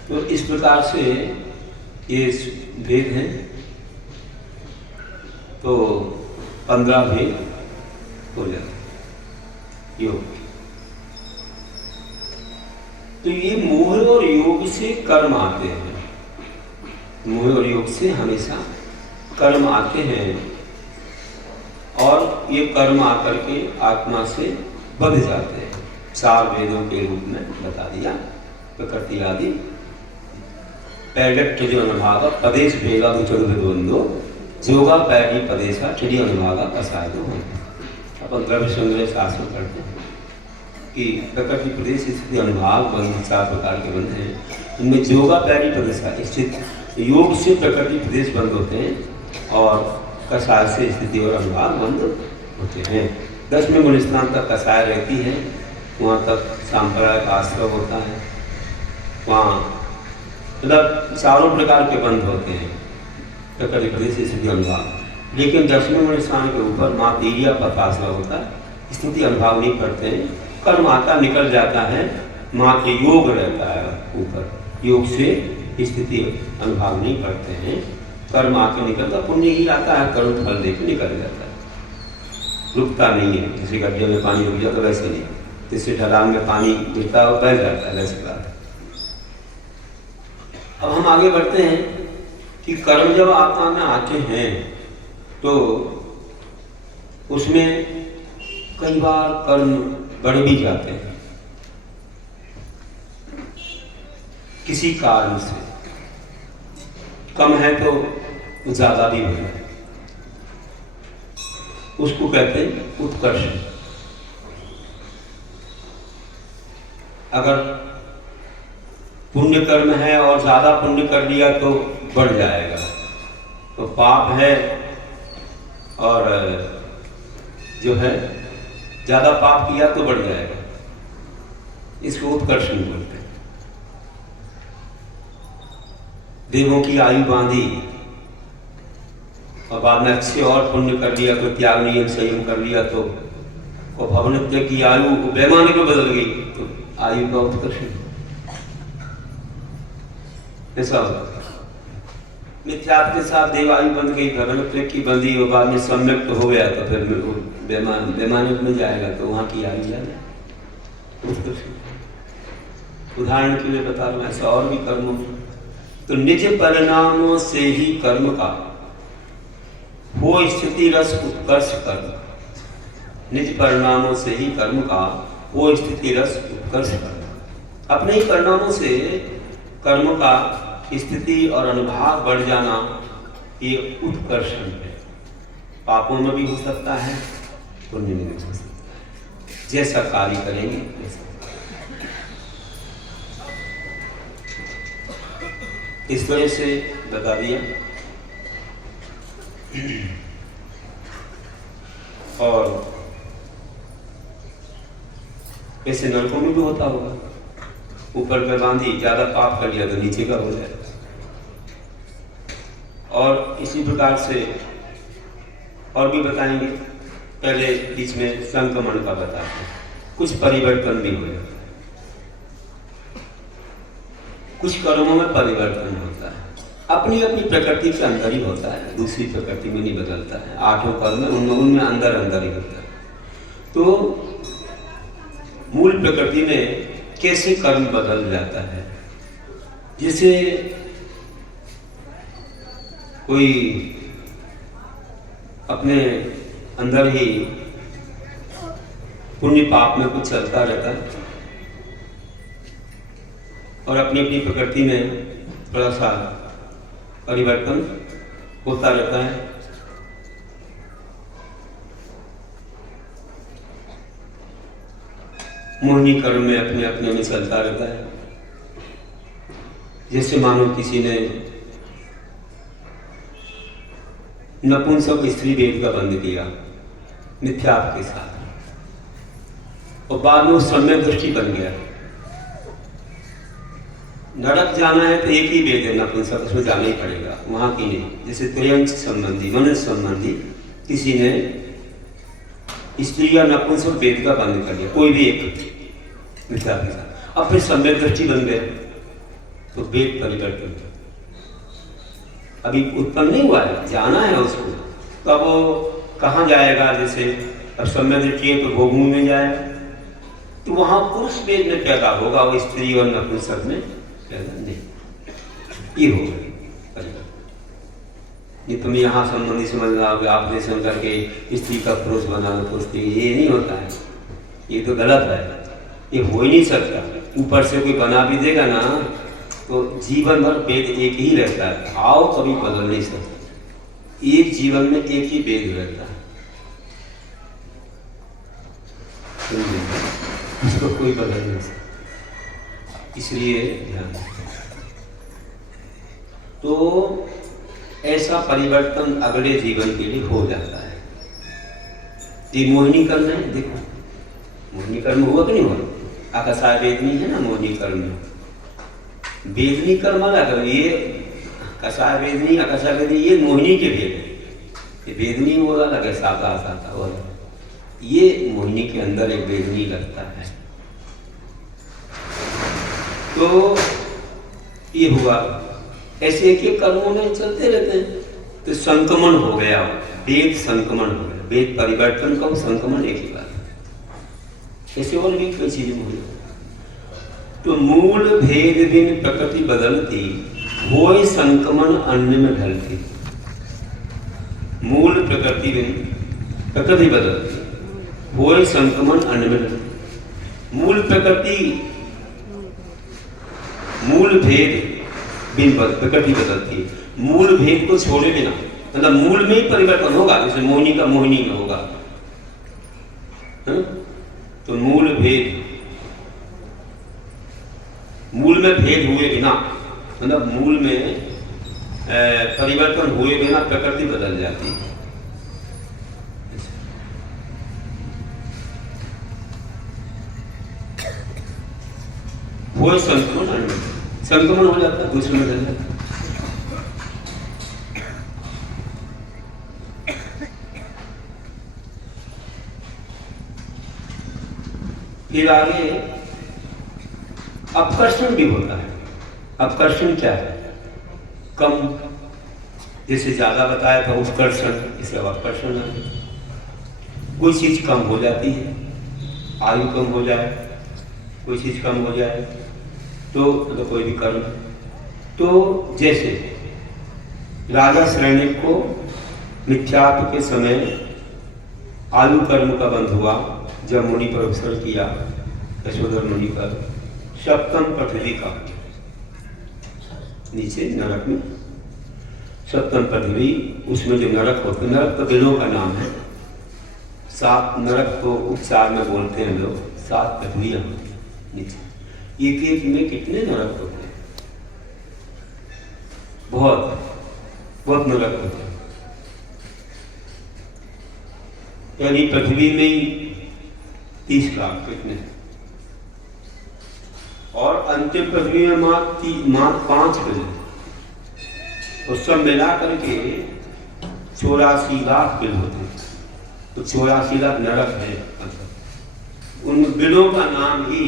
तो इस प्रकार से ये भेद हैं। तो 15 भेद हो जाते योग। तो ये मोह और योग से कर्म आते हैं। मोह और योग से हमेशा कर्म आते हैं, और ये कर्म आकर के आत्मा से बंध जाते हैं। 4 वेदों के रूप में बता दिया। प्रकृति आदि पैडक्ट जो अनुभाग प्रदेश भेगा चतुर्वेदो जोगा पैडी प्रदेशा ठिडी अनुभागा कसाय दो। अपन द्रव्य संग्रह शास्त्र पढ़ते हैं कि प्रकृति प्रदेश स्थिति अनुभाग बंध 4 प्रकार के बंध हैं। इनमें जोगा पैडी प्रदेशा स्थित योग से प्रकृति प्रदेश बंद होते हैं, और कसाय से स्थिति और अनुभाग बंद होते हैं। 10वें गुण स्थान तक कसाय रहती है, वहाँ तक सांप्रदायिक आश्रय होता है। वहाँ मतलब चारों प्रकार के बंध होते हैं, प्रकृति प्रदेश स्थिति अनुभाग। लेकिन 10वें गुण स्थान के ऊपर मात्र एरिया पर आश्रय होता है, स्थिति अनुभाग नहीं करते हैं। कर्म आता निकल जाता है, मात्र योग रहता है ऊपर। योग से स्थिति अनुभाग नहीं करते हैं। कर्म आके निकलता, पुण्य ही आता है, कर्म फल देकर निकल जाता है, रुकता नहीं है। जैसे गड्ढे में पानी रुक जाता वैसे नहीं, जैसे ढलान में पानी गिरता है बह जाता है, वैसे बात। अब हम आगे बढ़ते हैं कि कर्म जब आत्मा में आते हैं तो उसमें कई बार कर्म बढ़ भी जाते हैं किसी कारण से। कम है तो ज़्यादा भी हो जाए। उसको कहते हैं उत्कर्ष। अगर पुण्य कर्म है और ज्यादा पुण्य कर लिया तो बढ़ जाएगा, तो पाप है और जो है ज्यादा पाप किया तो बढ़ जाएगा, इसको उत्कर्षण बोलते हैं। देवों की आयु बांधी और बाद में अच्छे और पुण्य कर लिया, तो त्याग नियम संयम कर लिया, तो भवनित्य की आयु बेमानी में बदल गई, तो आयु का उत्कर्षण ऐसा होता है। मिथ्यात्व के साथ देवायु बंध गई, भवनित्य की बंधी और बाद में सम्यक्त हो गया, तो फिर बेमानी में जाएगा, तो वहां की आयु जाए उत्कर्षण। उदाहरण के लिए बता रहा हूं, ऐसा और भी कर्मों में तो निज परिणामों से ही कर्म का हो स्थिति रस उत्कर्ष कर्म। निज परिणामों से ही कर्म का हो स्थिति रस उत्कर्ष कर्म। अपने ही परिणामों से कर्म का स्थिति और अनुभाग बढ़ जाना, ये उत्कर्षण है। पापों में भी हो सकता है, पुण्य में भी हो सकता है, जैसा कार्य करेंगे वैसा। इस तरह से बता दिया। और ऐसे नरकों में भी होता होगा, ऊपर पे बांधी ज्यादा पाप कर लिया तो नीचे का हो जाए। और इसी प्रकार से और भी बताएंगे, पहले बीच में संक्रमण का बताते हैं। कुछ परिवर्तन भी हो जाता है, कुछ कर्मों में परिवर्तन होता है, अपनी अपनी प्रकृति के अंदर ही होता है, दूसरी प्रकृति में नहीं बदलता है। आठों कर्म उनमें अंदर अंदर ही होता है। तो मूल प्रकृति में कैसे कर्म बदल जाता है, जैसे कोई अपने अंदर ही पुण्य पाप में कुछ चलता रहता है और अपनी अपनी प्रकृति में थोड़ा सा परिवर्तन होता रहता है। मोहिनी कर्म में अपने अपने में चलता रहता है। जैसे मानो किसी ने नपुंसक स्त्री वेद का बंद किया मिथ्यात्व के साथ, और बाद में उस सम्यक दृष्टि बन गया। नरक जाना है तो एक ही वेद है नपुंसक, उसमें जाना ही पड़ेगा, वहां की नहीं। जैसे त्रियंश संबंधी मनुष्य संबंधी किसी ने स्त्री या नपुंसक वेद का बंद कर लिया, कोई भी एक मिथ्या के साथ, अब फिर सम्यक दृष्टि बन गया, तो वेद परिवर्तन अभी उत्पन्न नहीं हुआ है, जाना है उसको, तो अब वो कहाँ जाएगा? जैसे अब सम्यक दृष्टि है तो भोगभूमि में जाएगा, तो वहां पुरुष वेद में पैदा होगा, वो स्त्री और नपुंसक में पैदा नहीं। ये होगा ये तुम यहाँ संबंधी समझना होगा, ऑपरेशन करके स्त्री का पुरुष बना लो, पुरुष, ये नहीं होता है, ये तो गलत है, ये हो ही नहीं सकता। ऊपर से कोई बना भी देगा ना तो जीवन भर वेद एक ही रहता है, भाव कभी बदल नहीं सकता, एक जीवन में एक ही वेद रहता है, इसको कोई बदल नहीं सकता, इसलिए ध्यान। तो ऐसा परिवर्तन अगले जीवन के लिए हो जाता है। ये मोहिनी कर्म है, देखो मोहिनी कर्म हुआ कि नहीं हुआ? आकाशाय वेदनी है ना मोहिनी कर्म में, वेदनी कर्म अलग, ये कसाय वेदनी आकाशाय वेदनी ये मोहिनी के भेद है, ये वेदनी वो अलग है, साता साता वो, ये मोहिनी के अंदर एक वेदनी लगता है। तो ये हुआ, ऐसे एक एक कर्मों में चलते रहते हैं, तो संक्रमण हो गया, वेद संक्रमण हो गया, वेद परिवर्तन का संक्रमण एक ही बात है। ऐसे और भी कई चीजें हो गई। तो मूल भेद बिन प्रकृति बदलती, होय संक्रमण अन्य में ढलती। मूल प्रकृति बिन प्रकृति बदलती, होय संक्रमण अन्य में ढलती। मूल प्रकृति मूल भेद बिन प्रकृति बदलती, मूल भेद को छोड़े बिना मतलब मूल में ही परिवर्तन होगा, जैसे मोहिनी का मोहिनी में होगा, है? तो मूल में भेद हुए बिना, मतलब मूल में परिवर्तन हुए बिना प्रकृति बदल जाती है। वो संक्रमण हो जाता है, दूसरे में बदल जाता है। फिर आगे अपकर्षण भी होता है। अपकर्षण क्या है? कम, जैसे ज्यादा बताया था उत्कर्षण, इसे अपकर्षण है। कोई चीज कम हो जाती है, आयु कम हो जाए, कोई चीज कम हो जाए तो मतलब कोई भी कर्म, तो जैसे राजा श्रेणिक को मिथ्यात्व के समय आयु कर्म का बंध हुआ जब मुनि पर अवसर किया, यशोधर मुनि पर, सप्तम पृथ्वी का, नीचे नरक में सप्तम पृथ्वी, उसमें जो नरक होते, नरक तो वेदों का नाम है, 7 नरक को उपचार में बोलते हैं लोग, 7 पृथ्वियां होती हैं नीचे, एक एक में कितने नरक होते हैं, बहुत नरक होते हैं। यानी पृथ्वी में ही 30 लाख कितने, और अंतिम पृथ्वी में मात्र 5 बिल, तो सब मिला करके 84 लाख बिल होते हैं। तो 84 लाख नरक है, उन बिलों का नाम ही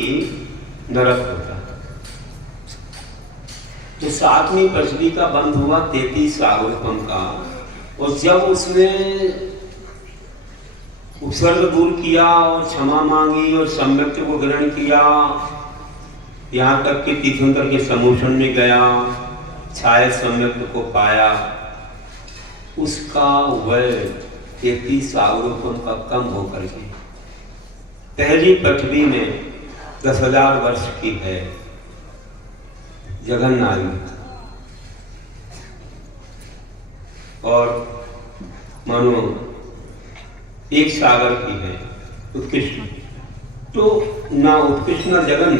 नरक होता है। तो 7वीं पृथ्वी का बंद हुआ 33 सागरोपम का, और जब उसने उपसर्ग दूर किया और क्षमा मांगी और सम्यक्त को ग्रहण किया, यहाँ तक कि तीर्थंकर के समूषण में गया, छाया सम्यक्त को पाया, उसका वह 33 सागरोपम का कम होकर के पहली पृथ्वी में 10,000 वर्ष की है जगन्नायु, और मानो एक सागर की है उत्कृष्ट, तो ना उत्कृष्ट ना जगन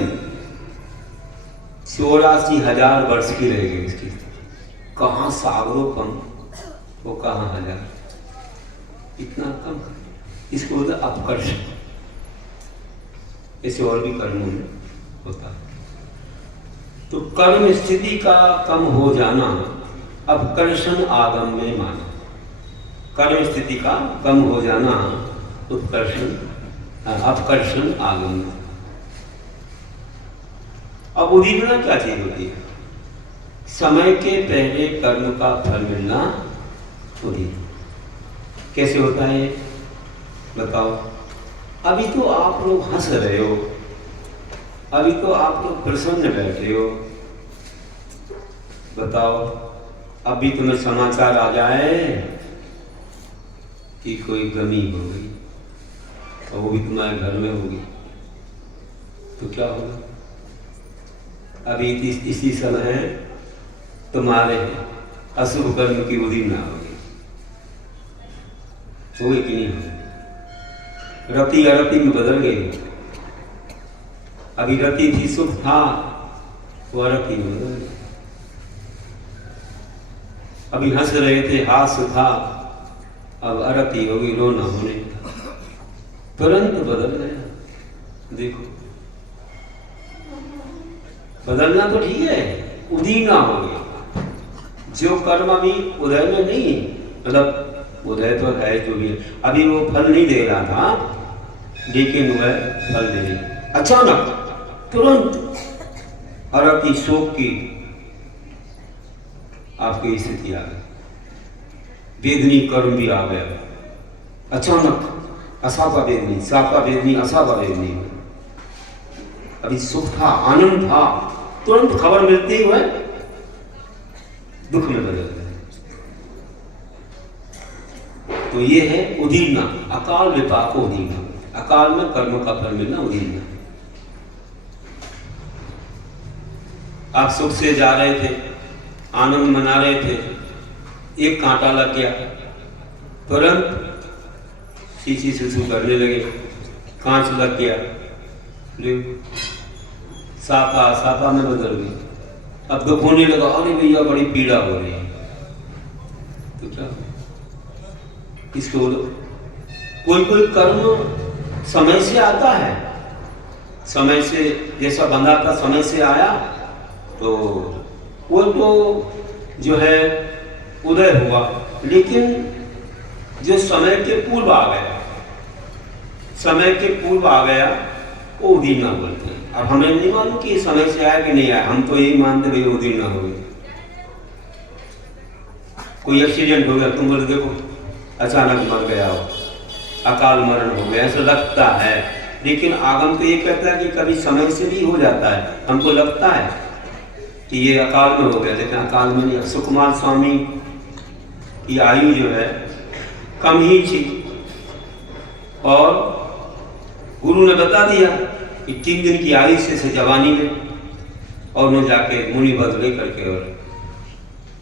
84,000 वर्ष की रहेगी इसकी, कहाँ सागरोपम वो कहाँ हजार, इतना कम, इसको बोलते अपकर्षण। ऐसे और भी कर्मों में होता है। तो कर्म स्थिति का कम हो जाना अपकर्षण आगम में माना, कर्म स्थिति का कम हो जाना उत्कर्षण अपकर्षण आगम में। अब उदीपना क्या चीज होती है? समय के पहले कर्म का फल मिलना उदीपना। कैसे होता है बताओ? अभी तो आप लोग हंस रहे हो, अभी तो आप लोग प्रसन्न बैठे हो, बताओ अभी तुम्हें समाचार आ जाए कि कोई गमी हो गई और वो भी तुम्हारे घर में होगी, तो क्या होगा? अभी इसी समय तुम्हारे अशुभ कर्म की उदीपना होगी, होगी कि नहीं होगी? रति अरति में बदल गई, अभी रति थी सुख था, वो अरति में बदल गई। अभी हंस रहे थे हास था, अब अरति होगी रोना होने का, तुरंत बदल गया। देखो बदलना तो ठीक है, उदीना हो गया। जो कर्म अभी उदय में नहीं, मतलब उदय तो है जो भी है, अभी वो फल नहीं दे रहा था, लेकिन वह फल दे रही, अचानक तुरंत अरति शोक की आपकी स्थिति आ गई, वेदनी कर्म भी आ गया अचानक, असापा वेदनी, सापा वेदनी, असापा वेदनी। अभी सुख था, आनंद था, तुरंत खबर मिलती हुए दुख में बदल गए। तो ये है उदीरना, अकाल विपाक उदीरना, अकाल में कर्म का फल मिलना उदीरना। आप सुख से जा रहे थे, आनंद मना रहे थे, एक कांटा लग गया, तुरंत सीसी सुसु करने लगे, कांच लग गया, साफा में बदल गई। अब दुख होने लगा, अरे भैया बड़ी पीड़ा हो रही है। तो क्या इसको कोई कोई कर्म समय से आता है, समय से जैसा बंधा था समय से आया, तो वो तो जो है उदय हुआ, लेकिन जो समय के पूर्व आ गया, समय के पूर्व आ गया वो उदीना बोलते हैं। अब हमें नहीं मालूम कि समय से आया कि नहीं आया, हम तो यही मानते भाई उदीना हो गई। कोई एक्सीडेंट हो गया, तुम बोले देखो अचानक मर गया हो, अकाल मरण हो गया, ऐसा लगता है, लेकिन आगम तो ये कहता है कि कभी समय से भी हो जाता है। हमको लगता है कि ये अकाल में हो गया, लेकिन अकाल में नहीं। सुकुमार स्वामी की आयु जो है कम ही थी, और गुरु ने बता दिया कि 3 दिन की आयु से जवानी में, और उन्हें जाके मुनि बदले करके और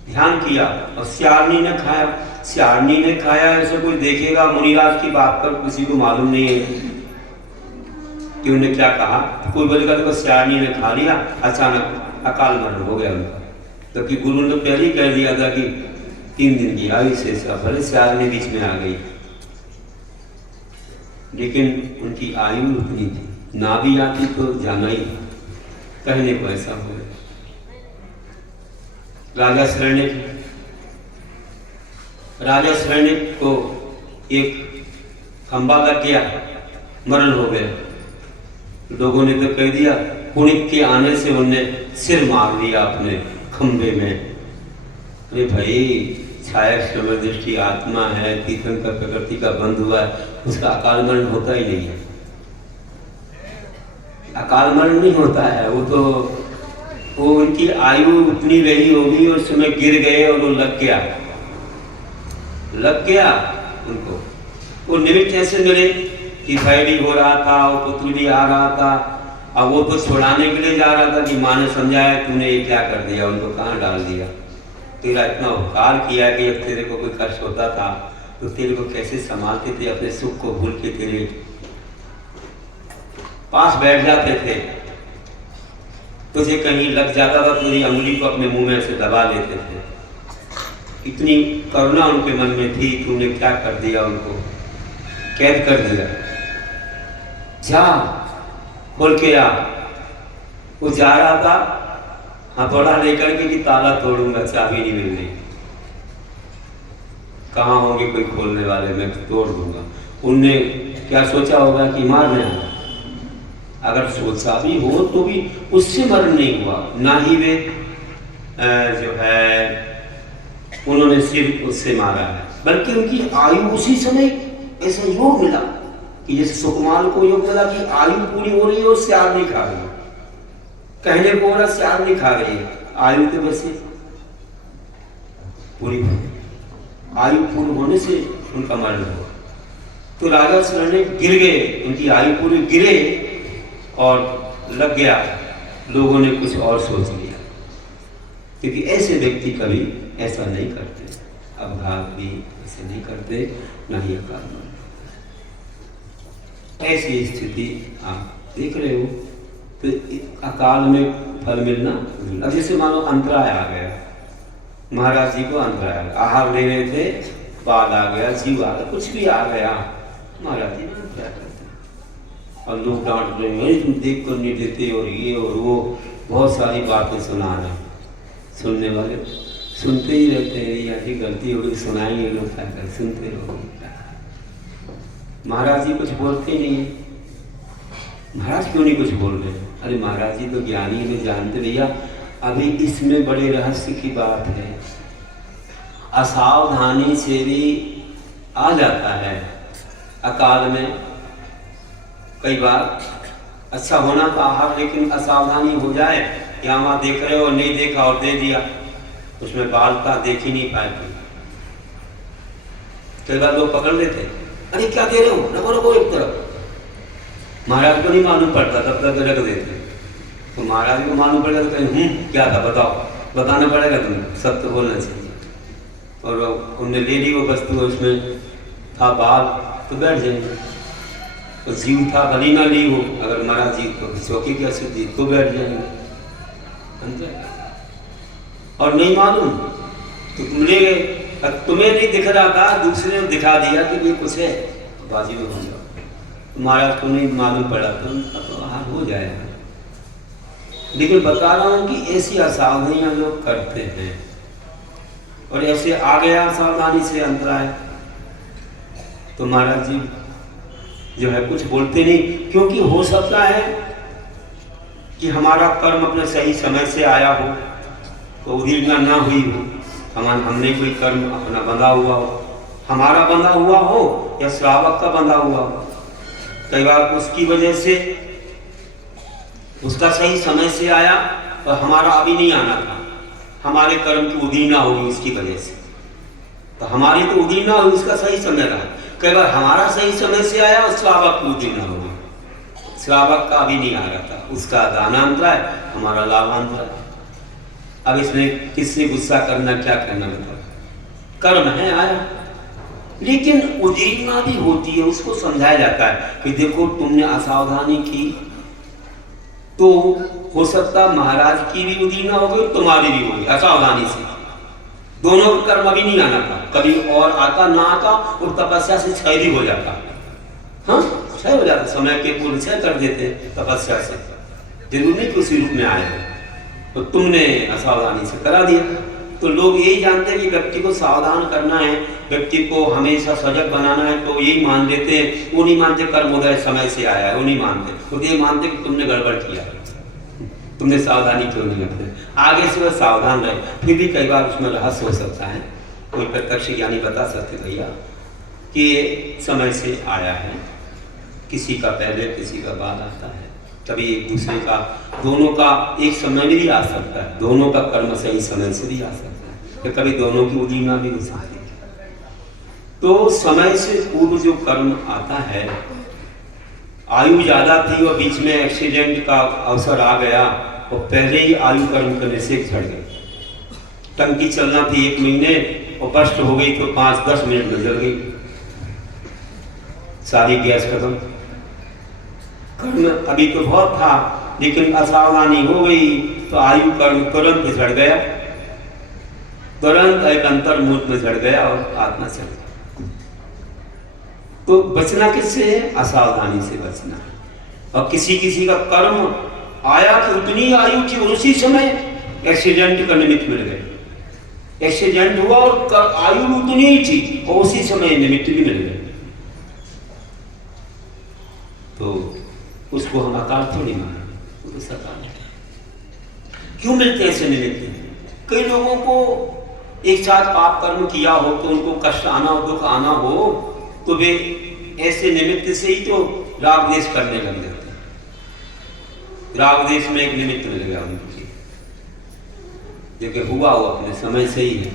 ध्यान किया, और सियारनी ने खाया। सियारनी ने खाया ऐसे कोई देखेगा, मुनिराज की बात पर किसी को मालूम नहीं है कि उन्हें क्या कहा। कोई बोलेगा देखो सियारनी ने खा लिया, अचानक अकाल मरण हो गया उनका, क्योंकि तो गुरु ने पहले ही कह दिया था कि 3 दिन की आयु से भले सियारनी बीच में आ गई, लेकिन उनकी आयु उतनी थी, ना भी आती तो जाना ही, कहने को ऐसा हो गया। राजा श्रेणिक को एक खंबा लग गया, मरण हो गया। लोगों ने तो कह दिया, पुणित के आने से उन्होंने सिर मार दिया अपने खंबे में। अरे भाई, छाया श्रवण दृष्टि आत्मा है, तीर्थंकर प्रकृति का बंध हुआ है, उसका अकाल मरण होता ही नहीं है। अकाल मरण नहीं होता है, वो उनकी आयु उतनी रही होगी और समय गिर गए और वो लग गया उनको। वो निमित्त ऐसे मिले कि फैडी हो रहा था, वो पुत्र भी आ रहा था, अब वो तो छुड़ाने के लिए जा रहा था कि माँ ने समझाया तूने ये क्या कर दिया, उनको कहाँ डाल दिया, तेरा इतना उपकार किया कि अब तेरे को कोई कष्ट होता था तो तेरे को कैसे संभालते थे, अपने सुख को भूल के तेरे पास बैठ जाते थे, तुझे कहीं लग जाता था, तेरी अंगुली को अपने मुंह में से दबा लेते थे। इतनी करुणा उनके मन में थी, तूने क्या कर दिया, उनको कैद कर दिया। जा खोल के आ। वो जा रहा था हथौड़ा लेकर के कि ताला तोड़ूंगा, चाबी नहीं मिल रही, कहाँ होंगे कोई खोलने वाले, मैं तोड़ दूंगा। उनने क्या सोचा होगा कि मारने आया, अगर सोचा भी हो तो भी उससे मरण नहीं हुआ, ना ही वे जो है उन्होंने सिर्फ उससे मारा है, बल्कि उनकी आयु उसी समय ऐसा योग मिला कि जैसे सुकुमार को योग मिला कि आयु पूरी हो रही है और सियार नहीं खा रही है, कहने को रहा सियार नहीं खा रही है, आयु के वजह से पूरी आयु पूर्ण होने से उनका मरण हुआ। तो राजा श्रेणिक गिर गए, उनकी आयु पूरी गिरे और लग गया, लोगों ने कुछ और सोच लिया, क्योंकि ऐसे व्यक्ति कभी ऐसा नहीं करते, अपघात भी ऐसे नहीं करते, ना ही अकाल मरण। ऐसी स्थिति आप देख रहे हो, तो अकाल में फल मिलना। अब जैसे मानो अंतराय आ गया, महाराज जी को अंतराय आ गया, आहार ले रहे थे, बाढ़ आ गया, जीव आ गया, कुछ भी आ गया, महाराज जी क्या करते, और लोग डांट रहे हैं, तुम देख कर नहीं देते, और ये और वो, बहुत सारी बातें सुना रहे, सुनने वाले सुनते ही रहते हैं, यही गलती होगी, सुनाएंगे लोग, क्या कर, सुनते रहो। महाराज जी कुछ बोलते नहीं है, महाराज क्यों नहीं कुछ बोल रहे? अरे महाराज जी तो ज्ञानी है, जानते भैया, अभी इसमें बड़े रहस्य की बात है, असावधानी से भी आ जाता है अकाल में। कई बार अच्छा होना तो आहार, लेकिन असावधानी हो जाए, या वहाँ देख रहे हो नहीं देखा और दे दिया, उसमें बालता देख ही नहीं पाए। कई बार लोग पकड़ लेते, अरे क्या दे रहे हो, रखो एक तरफ। महाराज को नहीं मालूम पड़ता, तब तक रख देते। तो महाराज को मालूम पड़ेगा तो कहीं क्या था बताओ, बताना पड़ेगा, तुम सब तो बोलना चाहिए। और उनने ले ली वो वस्तु, उसमें था बाल, तो बैठ जाएंगे। तो जीव था, भली ना ली हो, अगर मरा जीव तो चौकी की अशुद्धि तो बैठ जाएंगे। और नहीं मालूम तो तुम ले गए, तुम्हें नहीं दिख रहा था, दूसरे ने दिखा दिया कि ये कुछ है, बाजी में हो जाओ। महाराज को नहीं मालूम पड़ा तो उनका तो हाल हो जाएगा। लेकिन बता रहा हूँ कि ऐसी असावधानियां लोग करते हैं, और ऐसे आ गया सावधानी से अंतराय, तो महाराज जी जो है कुछ बोलते नहीं, क्योंकि हो सकता है कि हमारा कर्म अपने सही समय से आया हो तो उदीर्णा ना हुई हो, हमने कोई कर्म अपना बंधा हुआ हो, हमारा बंधा हुआ हो या श्रावक का बंधा हुआ हो। कई बार उसकी वजह से उसका सही समय से आया और हमारा अभी नहीं आना था, हमारे कर्म की उदीर्णा होगी उसकी वजह से, तो हमारी तो उदीर्णा हुई, उसका सही समय रहा। कई बार हमारा सही समय से आया और श्रावक की उदीर्णा होगी, श्रावक का अभी नहीं आ रहा था, उसका दानांतराय, हमारा लाभांतराय। अब इसमें किससे गुस्सा करना, क्या करना, मतलब कर्म है आया। लेकिन उदीर्णा भी होती है, उसको समझाया जाता है कि देखो तुमने असावधानी की तो हो सकता महाराज की भी उदीर्णा हो गई, तुम्हारी भी होगी असावधानी से, दोनों का कर्म अभी नहीं आना था, कभी और आता ना आता और तपस्या से क्षय भी हो जाता। हाँ, क्षय हो जाता, समय के पूर्व क्षय कर देते तपस्या से, जरूर नहीं कि उसी रूप में आए, तो तुमने असावधानी से करा दिया। तो लोग यही जानते हैं कि व्यक्ति को सावधान करना है, व्यक्ति को हमेशा सजग बनाना है, तो यही मान लेते हैं। वो नहीं मानते कर्मोदय समय से आया है, वो नहीं मानते, वो ये मानते कि तुमने गड़बड़ किया, तुमने सावधानी क्यों नहीं रखते, आगे से वह सावधान रहे। फिर भी कई बार उसमें रहस्य हो सकता है, कोई प्रत्यक्ष ज्ञानी बता सकते भैया कि ये समय से आया है, किसी का पहले किसी का बाद आता है, कभी एक दूसरे का, दोनों का एक समय में भी आ सकता है, दोनों का कर्म सही समय से भी आ सकता है, या कभी दोनों की उदीर्णा भी हो सकती है। तो समय से पूर्व जो कर्म आता है, आयु ज्यादा थी और बीच में एक्सीडेंट का अवसर आ गया और पहले ही आयु कर्म करने से झड़ गई, टंकी चलना थी 1 महीने और बस्ट हो गई तो 5-10 मिनट में जल गई, सारी गैस खत्म। कर्म अभी तो बहुत था, लेकिन असावधानी हो गई तो आयु कर्म तुरंत झड़ गया, तुरंत एक अंतर्मुहूर्त में झड़ गया और आत्मा चल गई। तो बचना किससे है? असावधानी से बचना। और किसी किसी का कर्म आया कि उतनी आयु थी और उसी समय एक्सीडेंट का निमित्त मिल गए, एक्सीडेंट हुआ और आयु उतनी ही थी और उसी समय निमित्त भी मिल गए, तो उसको हम अकाल थोड़ी माने, वो तो सकाल है। क्यों मिलते ऐसे निमित्त? कई लोगों को एक साथ पाप कर्म किया हो तो उनको कष्ट आना हो, दुख आना हो, तो वे ऐसे निमित्त से ही तो राग द्वेष करने लग जाते हैं। राग द्वेष में एक निमित्त मिल गया उनको, देखिए हुआ हो अपने समय से ही है,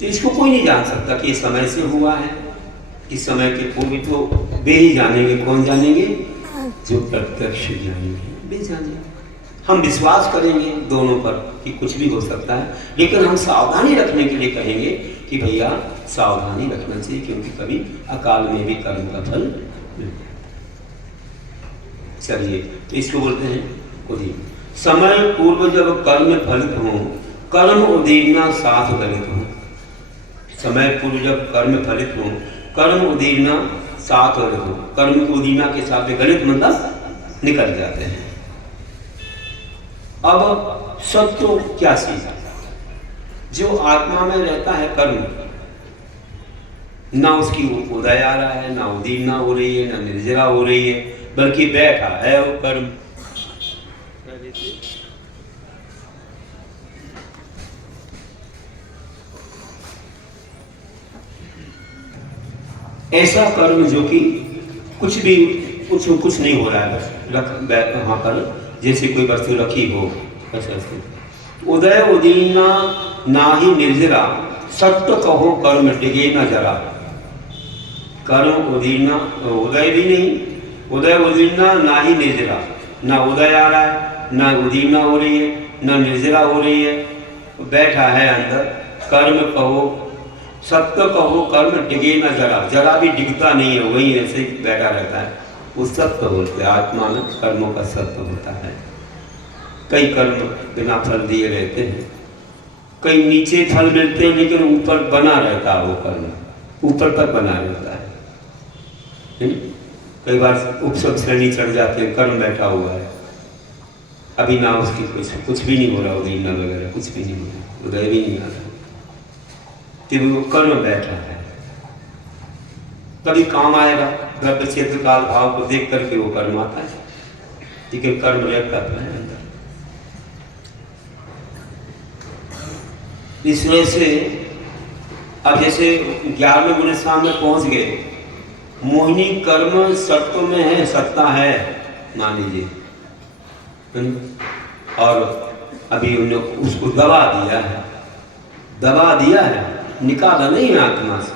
तो इसको कोई नहीं जान सकता कि समय से हुआ है, इस समय के पूर्व तो वे ही जानेंगे। कौन जानेंगे? जो प्रत्यक्ष जानेंगे, वे जानेंगे। हम विश्वास करेंगे दोनों पर कि कुछ भी हो सकता है, लेकिन हम सावधानी रखने के लिए कहेंगे कि भैया सावधानी रखना चाहिए, क्योंकि कभी अकाल में भी कर्म का फल मिलता है। चलिए, तो इसको बोलते हैं उदीर्णा। समय पूर्व जब कर्म फलित हो, कर्म उदीर्णा साथ गलित हो। समय पूर्व जब कर्म फलित हो, कर्म उदीर्णा साथ गलित हो, कर्म की उदीर्णा के साथ गलित मतलब निकल जाते हैं। अब सत्व क्या चीज है? जो आत्मा में रहता है कर्म, ना उसकी उदय आ रहा है, ना उदीर्णा हो रही है, ना निर्जरा हो रही है, बल्कि बैठा है वो कर्म। ऐसा कर्म जो कि कुछ नहीं हो रहा है, बस वहां पर जैसे कोई वस्तु रखी हो, ऐसा उदय उदीर्णा ना ही निर्जरा, सत्य कहो कर्म डिगे न जरा। कर्म उदीर्णा, उदय भी नहीं, उदय उदीर्णा ना ही निर्जरा, ना उदय आ रहा है, ना उदीर्णा हो रही है, ना निर्जरा हो रही है, बैठा है अंदर कर्म कहो, सत्य कहो, कर्म डिगे ना जरा, जरा भी डिगता नहीं है, वही ऐसे ही बैठा रहता है, वो सत्य बोलते हैं। आत्मा में कर्मों का सत्य होता है। कई कर्म बिना फल दिए रहते हैं, कई नीचे फल मिलते हैं, लेकिन ऊपर बना रहता है वो कर्म, ऊपर तक बना रहता है। कई बार उपसर्ग श्रेणी चढ़ जाते हैं, कर्म बैठा हुआ है, अभी ना उसकी कुछ भी नहीं हो रहा, उदय ना वगैरह कुछ भी नहीं हो रहा, उदय भी नहीं आ रहा, कि वो कर्म बैठा है। कभी काम आएगा, द्रव्य क्षेत्र काल भाव को देख करके वो कर्म आता है, लेकिन कर्म रहता है अंदर। इस वजह से अब जैसे 11वें गुण स्थान में पहुंच गए, मोहिनी कर्म सत्व में है, सत्ता है मान लीजिए, और अभी उन्होंने उसको दबा दिया है, निकाला नहीं है आत्मा से।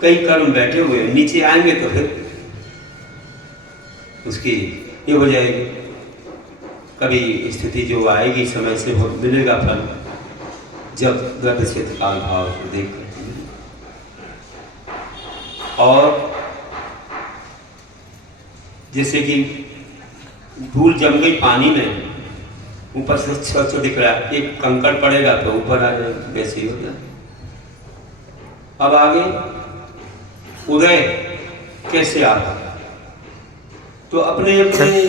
कई कर्म बैठे हुए नीचे आएंगे तो फिर उसकी ये हो जाएगी। कभी स्थिति जो आएगी समय से वो मिलेगा फल, जब द्रव्य क्षेत्र काल भाव को देख कर। और जैसे कि धूल जम गई पानी में, ऊपर से स्वच्छ दिख रहा है, एक कंकड़ पड़ेगा तो ऊपर आ जाएगा, वैसे ही होता है। अब आगे उदय कैसे आता है, तो अपने अपने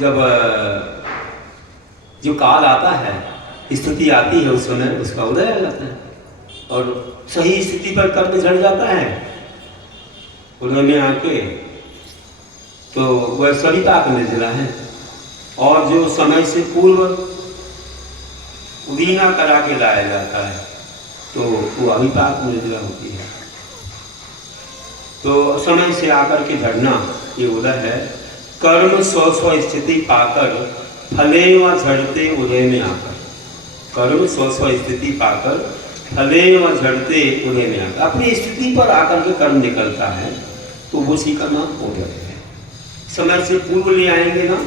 जब जो काल आता है, स्थिति आती है, उस समय उसका उदय आ जाता है, और सही स्थिति पर कर्म झड़ जाता है। उदय में आके तो वह सविता का निर्जला है, और जो समय से पूर्व उदीना करा के लाया जाता है तो वो अभिपाक निर्जला होती है। तो समय से आकर के झड़ना ये उदय है। कर्म स्व स्थिति पाकर फले व झड़ते उदय में आकर, कर्म स्व स्थिति पाकर फले व झड़ते उदय में आकर, अपनी स्थिति पर आकर के कर्म निकलता है, तो उसी का नाम उदय है। समय से पूर्व ले आएंगे ना,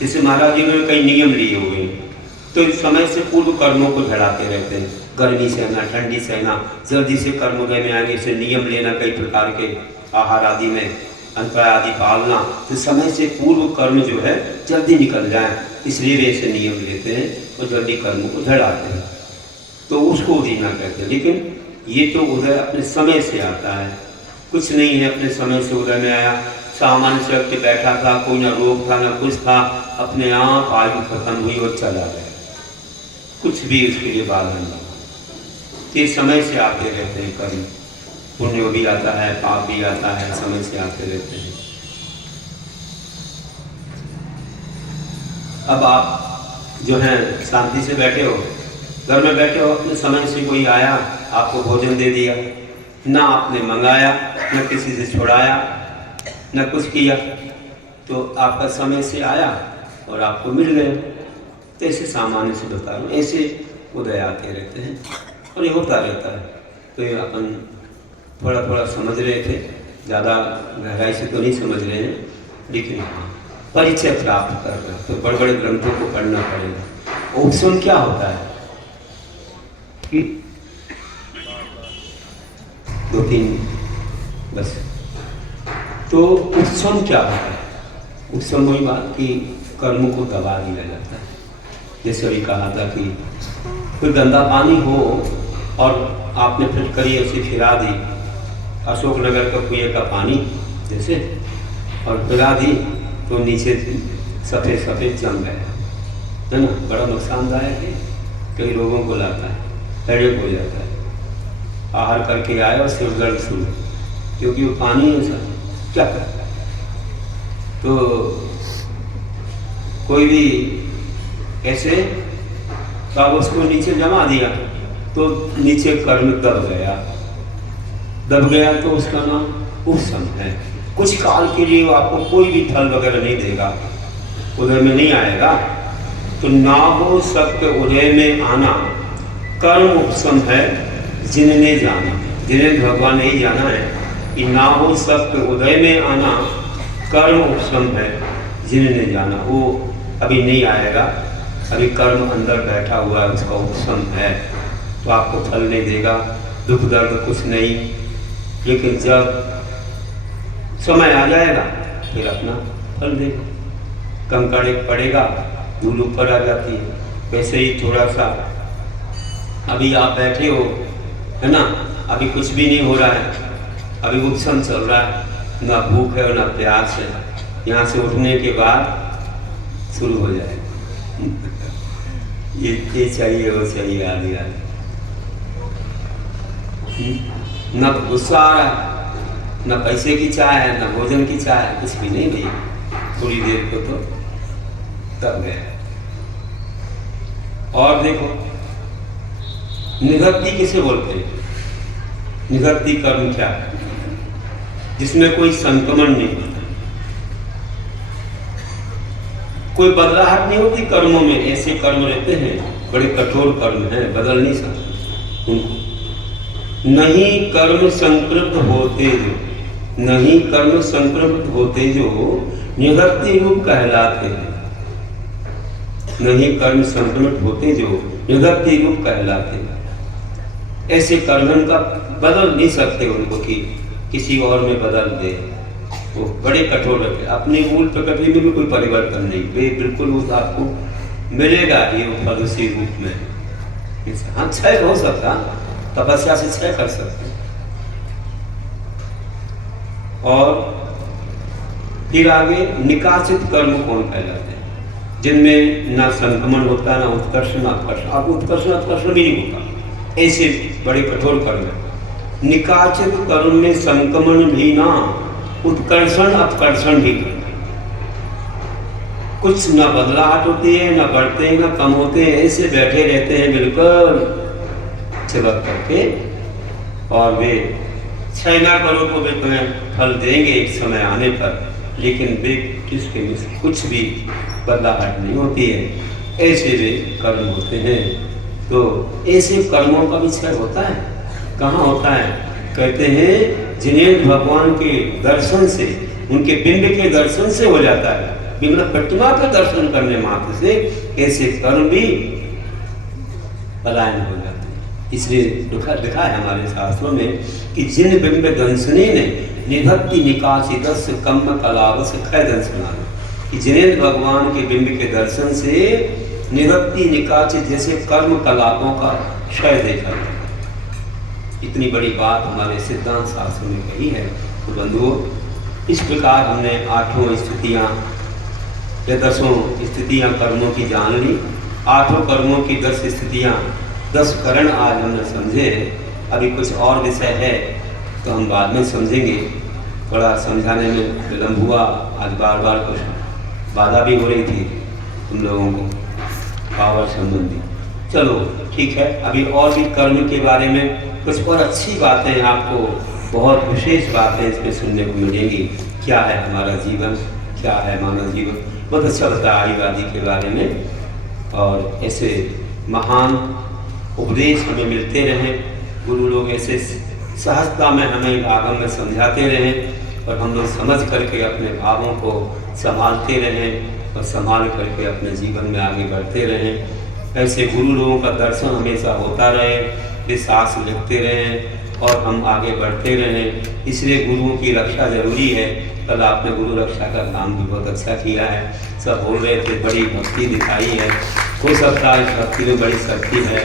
जैसे महाराज जी ने कई नियम लिए हुए, तो समय से पूर्व कर्मों को झड़ाते रहते हैं। गर्मी सहना, ठंडी सहना, जल्दी से कर्म उदय में आएंगे, इसे नियम लेना, कई प्रकार के आहार आदि में अंतराय आदि पालना, तो समय से पूर्व कर्म जो है जल्दी निकल जाए, इसलिए वे ऐसे नियम लेते हैं और जल्दी कर्म को झड़ाते हैं, तो उसको उदीना कहते हैं। लेकिन ये तो उदय अपने समय से आता है, कुछ नहीं है अपने समय से उदय में आया, सामान्य से व्यक्ति बैठा था, कोई ना रोग था ना कुछ था, अपने आप आयु खत्म हुई और चला गया, कुछ भी उसके लिए बाधा नहीं। ये समय से आते रहते हैं कर्म, पुण्य भी आता है, पाप भी आता है, समय से आते रहते हैं। अब आप जो है शांति से बैठे हो, घर में बैठे हो, अपने समय से कोई आया, आपको भोजन दे दिया, ना आपने मंगाया, न किसी से छुड़ाया, न कुछ किया, तो आपका समय से आया और आपको मिल गए। ऐसे सामान्य से बता रहा हूँ, ऐसे उदय आते रहते हैं और ये होता रहता है। तो ये अपन थोड़ा थोड़ा समझ रहे थे, ज़्यादा गहराई से तो नहीं समझ रहे हैं, लेकिन हाँ परिचय प्राप्त कर रहे, तो बड़े बड़े ग्रंथों को पढ़ना पड़ेगा। उपशम क्या होता है कि 2-3 बस, तो उपशम क्या होता है? उपशम वही बात कि कर्म को दबा दिया जाता है। जैसे अभी कहा था कि कोई गंदा पानी हो और आपने फिटकरी ऐसी फिरा दी, अशोकनगर का कुएं का पानी जैसे, और फिरा दी तो नीचे सफ़ेद सफ़ेद जम गया, है ना, बड़ा नुकसानदायक है, कई लोगों को लाता है, हेडेक हो जाता है, आहार करके आए और सिर दर्द शुरू, क्योंकि वो पानी है सर, क्या करता है। तो कोई भी ऐसे तो आप उसको नीचे जमा दिया तो नीचे कर्म दब गया तो उसका नाम उपशम है। कुछ काल के लिए वो आपको कोई भी फल वगैरह नहीं देगा, उदय में नहीं आएगा। तो ना हो सबके उदय में आना कर्म उपशम है जिन्हें जाना, जिन्हें भगवान ने ही जाना है कि ना हो सबके उदय में आना कर्म उपशम है जिन्हें जाना। वो अभी नहीं आएगा, अभी कर्म अंदर बैठा हुआ है, उसका उपशम है, तो आपको फल नहीं देगा, दुख दर्द कुछ नहीं। लेकिन जब समय आ जाएगा फिर अपना फल देगा। कंकड़ एक पड़ेगा, धूल ऊपर आ जाती है। वैसे ही थोड़ा सा अभी आप बैठे हो, है ना, अभी कुछ भी नहीं हो रहा है, अभी उपशम चल रहा है, ना भूख है और ना प्यास है। यहाँ से उठने के बाद शुरू हो जाएगा ये चाहिए वो चाहिए आदि आदि। न गुस्सा आ रहा है, न पैसे की चाह है, न भोजन की चाह है, कुछ भी नहीं भैया। थोड़ी देर को तो तब गए। और देखो निवृत्ति किसे बोलते हैं? निवृत्ति कर्म क्या है? जिसमें कोई संक्रमण नहीं होता, कोई बदलाहट नहीं होती कर्मों में। ऐसे कर्म रहते हैं बड़े कठोर कर्म हैं, बदल नहीं सकते उनको। नहीं कर्म संकृत होते जो, नहीं कर्म संक्रमित होते जो निवृत्ति रूप कहलाते हैं। नहीं कर्म संक्रमित होते जो निवृत्ति रूप कहलाते हैं। ऐसे कर्म का बदल नहीं सकते उनको कि किसी और में बदल दे। वो बड़े कठोर रखे, अपने मूल प्रकृति में भी कोई परिवर्तन नहीं, वे बिल्कुल उस आपको मिलेगा ये फल उसी रूप में। हाँ क्षय हो सकता, तपस्या से क्षय कर सकते। और फिर आगे निकासित कर्म कौन कहलाते हैं? जिनमें ना संक्रमण होता, ना उत्कर्ष ना उत्कर्ष। अब उत्कर्ष उत्कर्ष भी नहीं होता, ऐसे बड़े कठोर कर्म है। निकासित कर्म में संक्रमण भी ना, उत्कर्षण अपकर्षण भी करते, कुछ न बदलाहट होती है, न बढ़ते हैं, न कम होते हैं, ऐसे बैठे रहते हैं बिल्कुल चिपक करके। और वे क्षय ना करो तो वे तुम्हें फल देंगे एक समय आने पर, लेकिन वे किसके में कुछ भी बदलाहट नहीं होती है। ऐसे वे कर्म होते हैं। तो ऐसे कर्मों का भी क्षय होता है। कहाँ होता है? कहते हैं जिन्हें भगवान के दर्शन से, उनके बिंब के दर्शन से हो जाता है, बिंब प्रतिमा के दर्शन करने मात्र से ऐसे कर्म भी पलायन हो जाते हैं। इसलिए लिखा है हमारे शास्त्रों में कि जिन बिंब दंशने ने निभक्ति निकासितस कम्म कलावस खय दंशना, कि जिन्हें भगवान के बिंब के दर्शन से निभक्ति निकासित जैसे कर्म कलापों का क्षय देखा जाता है। इतनी बड़ी बात हमारे सिद्धांत शास्त्र में कही है। तो बंधुओं, इस प्रकार हमने 8 स्थितियां या 10 स्थितियां कर्मों की जान ली। 8 कर्मों की 10 स्थितियां, 10 करण आज हमने समझे। अभी कुछ और विषय है तो हम बाद में समझेंगे। बड़ा समझाने में विलम्ब हुआ, आज बार बार कुछ बाधा भी हो रही थी तुम लोगों को पावर संबंधी। चलो ठीक है, अभी और भी कर्म के बारे में कुछ और अच्छी बातें, आपको बहुत विशेष बातें इसमें सुनने को मिलेंगी। क्या है हमारा जीवन, क्या है मानव जीवन, बहुत अच्छा बताया आयुर्वेदी के बारे में। और ऐसे महान उपदेश हमें मिलते रहें, गुरु लोग ऐसे सहजता में हमें आगम में समझाते रहें और हम लोग समझ करके अपने भावों को संभालते रहें और संभाल करके अपने जीवन में आगे बढ़ते रहें। ऐसे गुरु लोगों का दर्शन हमेशा होता रहे, वे सास लिखते रहें और हम आगे बढ़ते रहें। इसलिए गुरुओं की रक्षा जरूरी है। कल आपने गुरु रक्षा का काम भी बहुत अच्छा किया है। सब बोल रहे थे बड़ी भक्ति दिखाई है। हो सकता है इस भक्ति में बड़ी शक्ति है।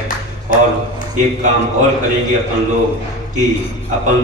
और एक काम और करेंगे अपन लोग कि अपन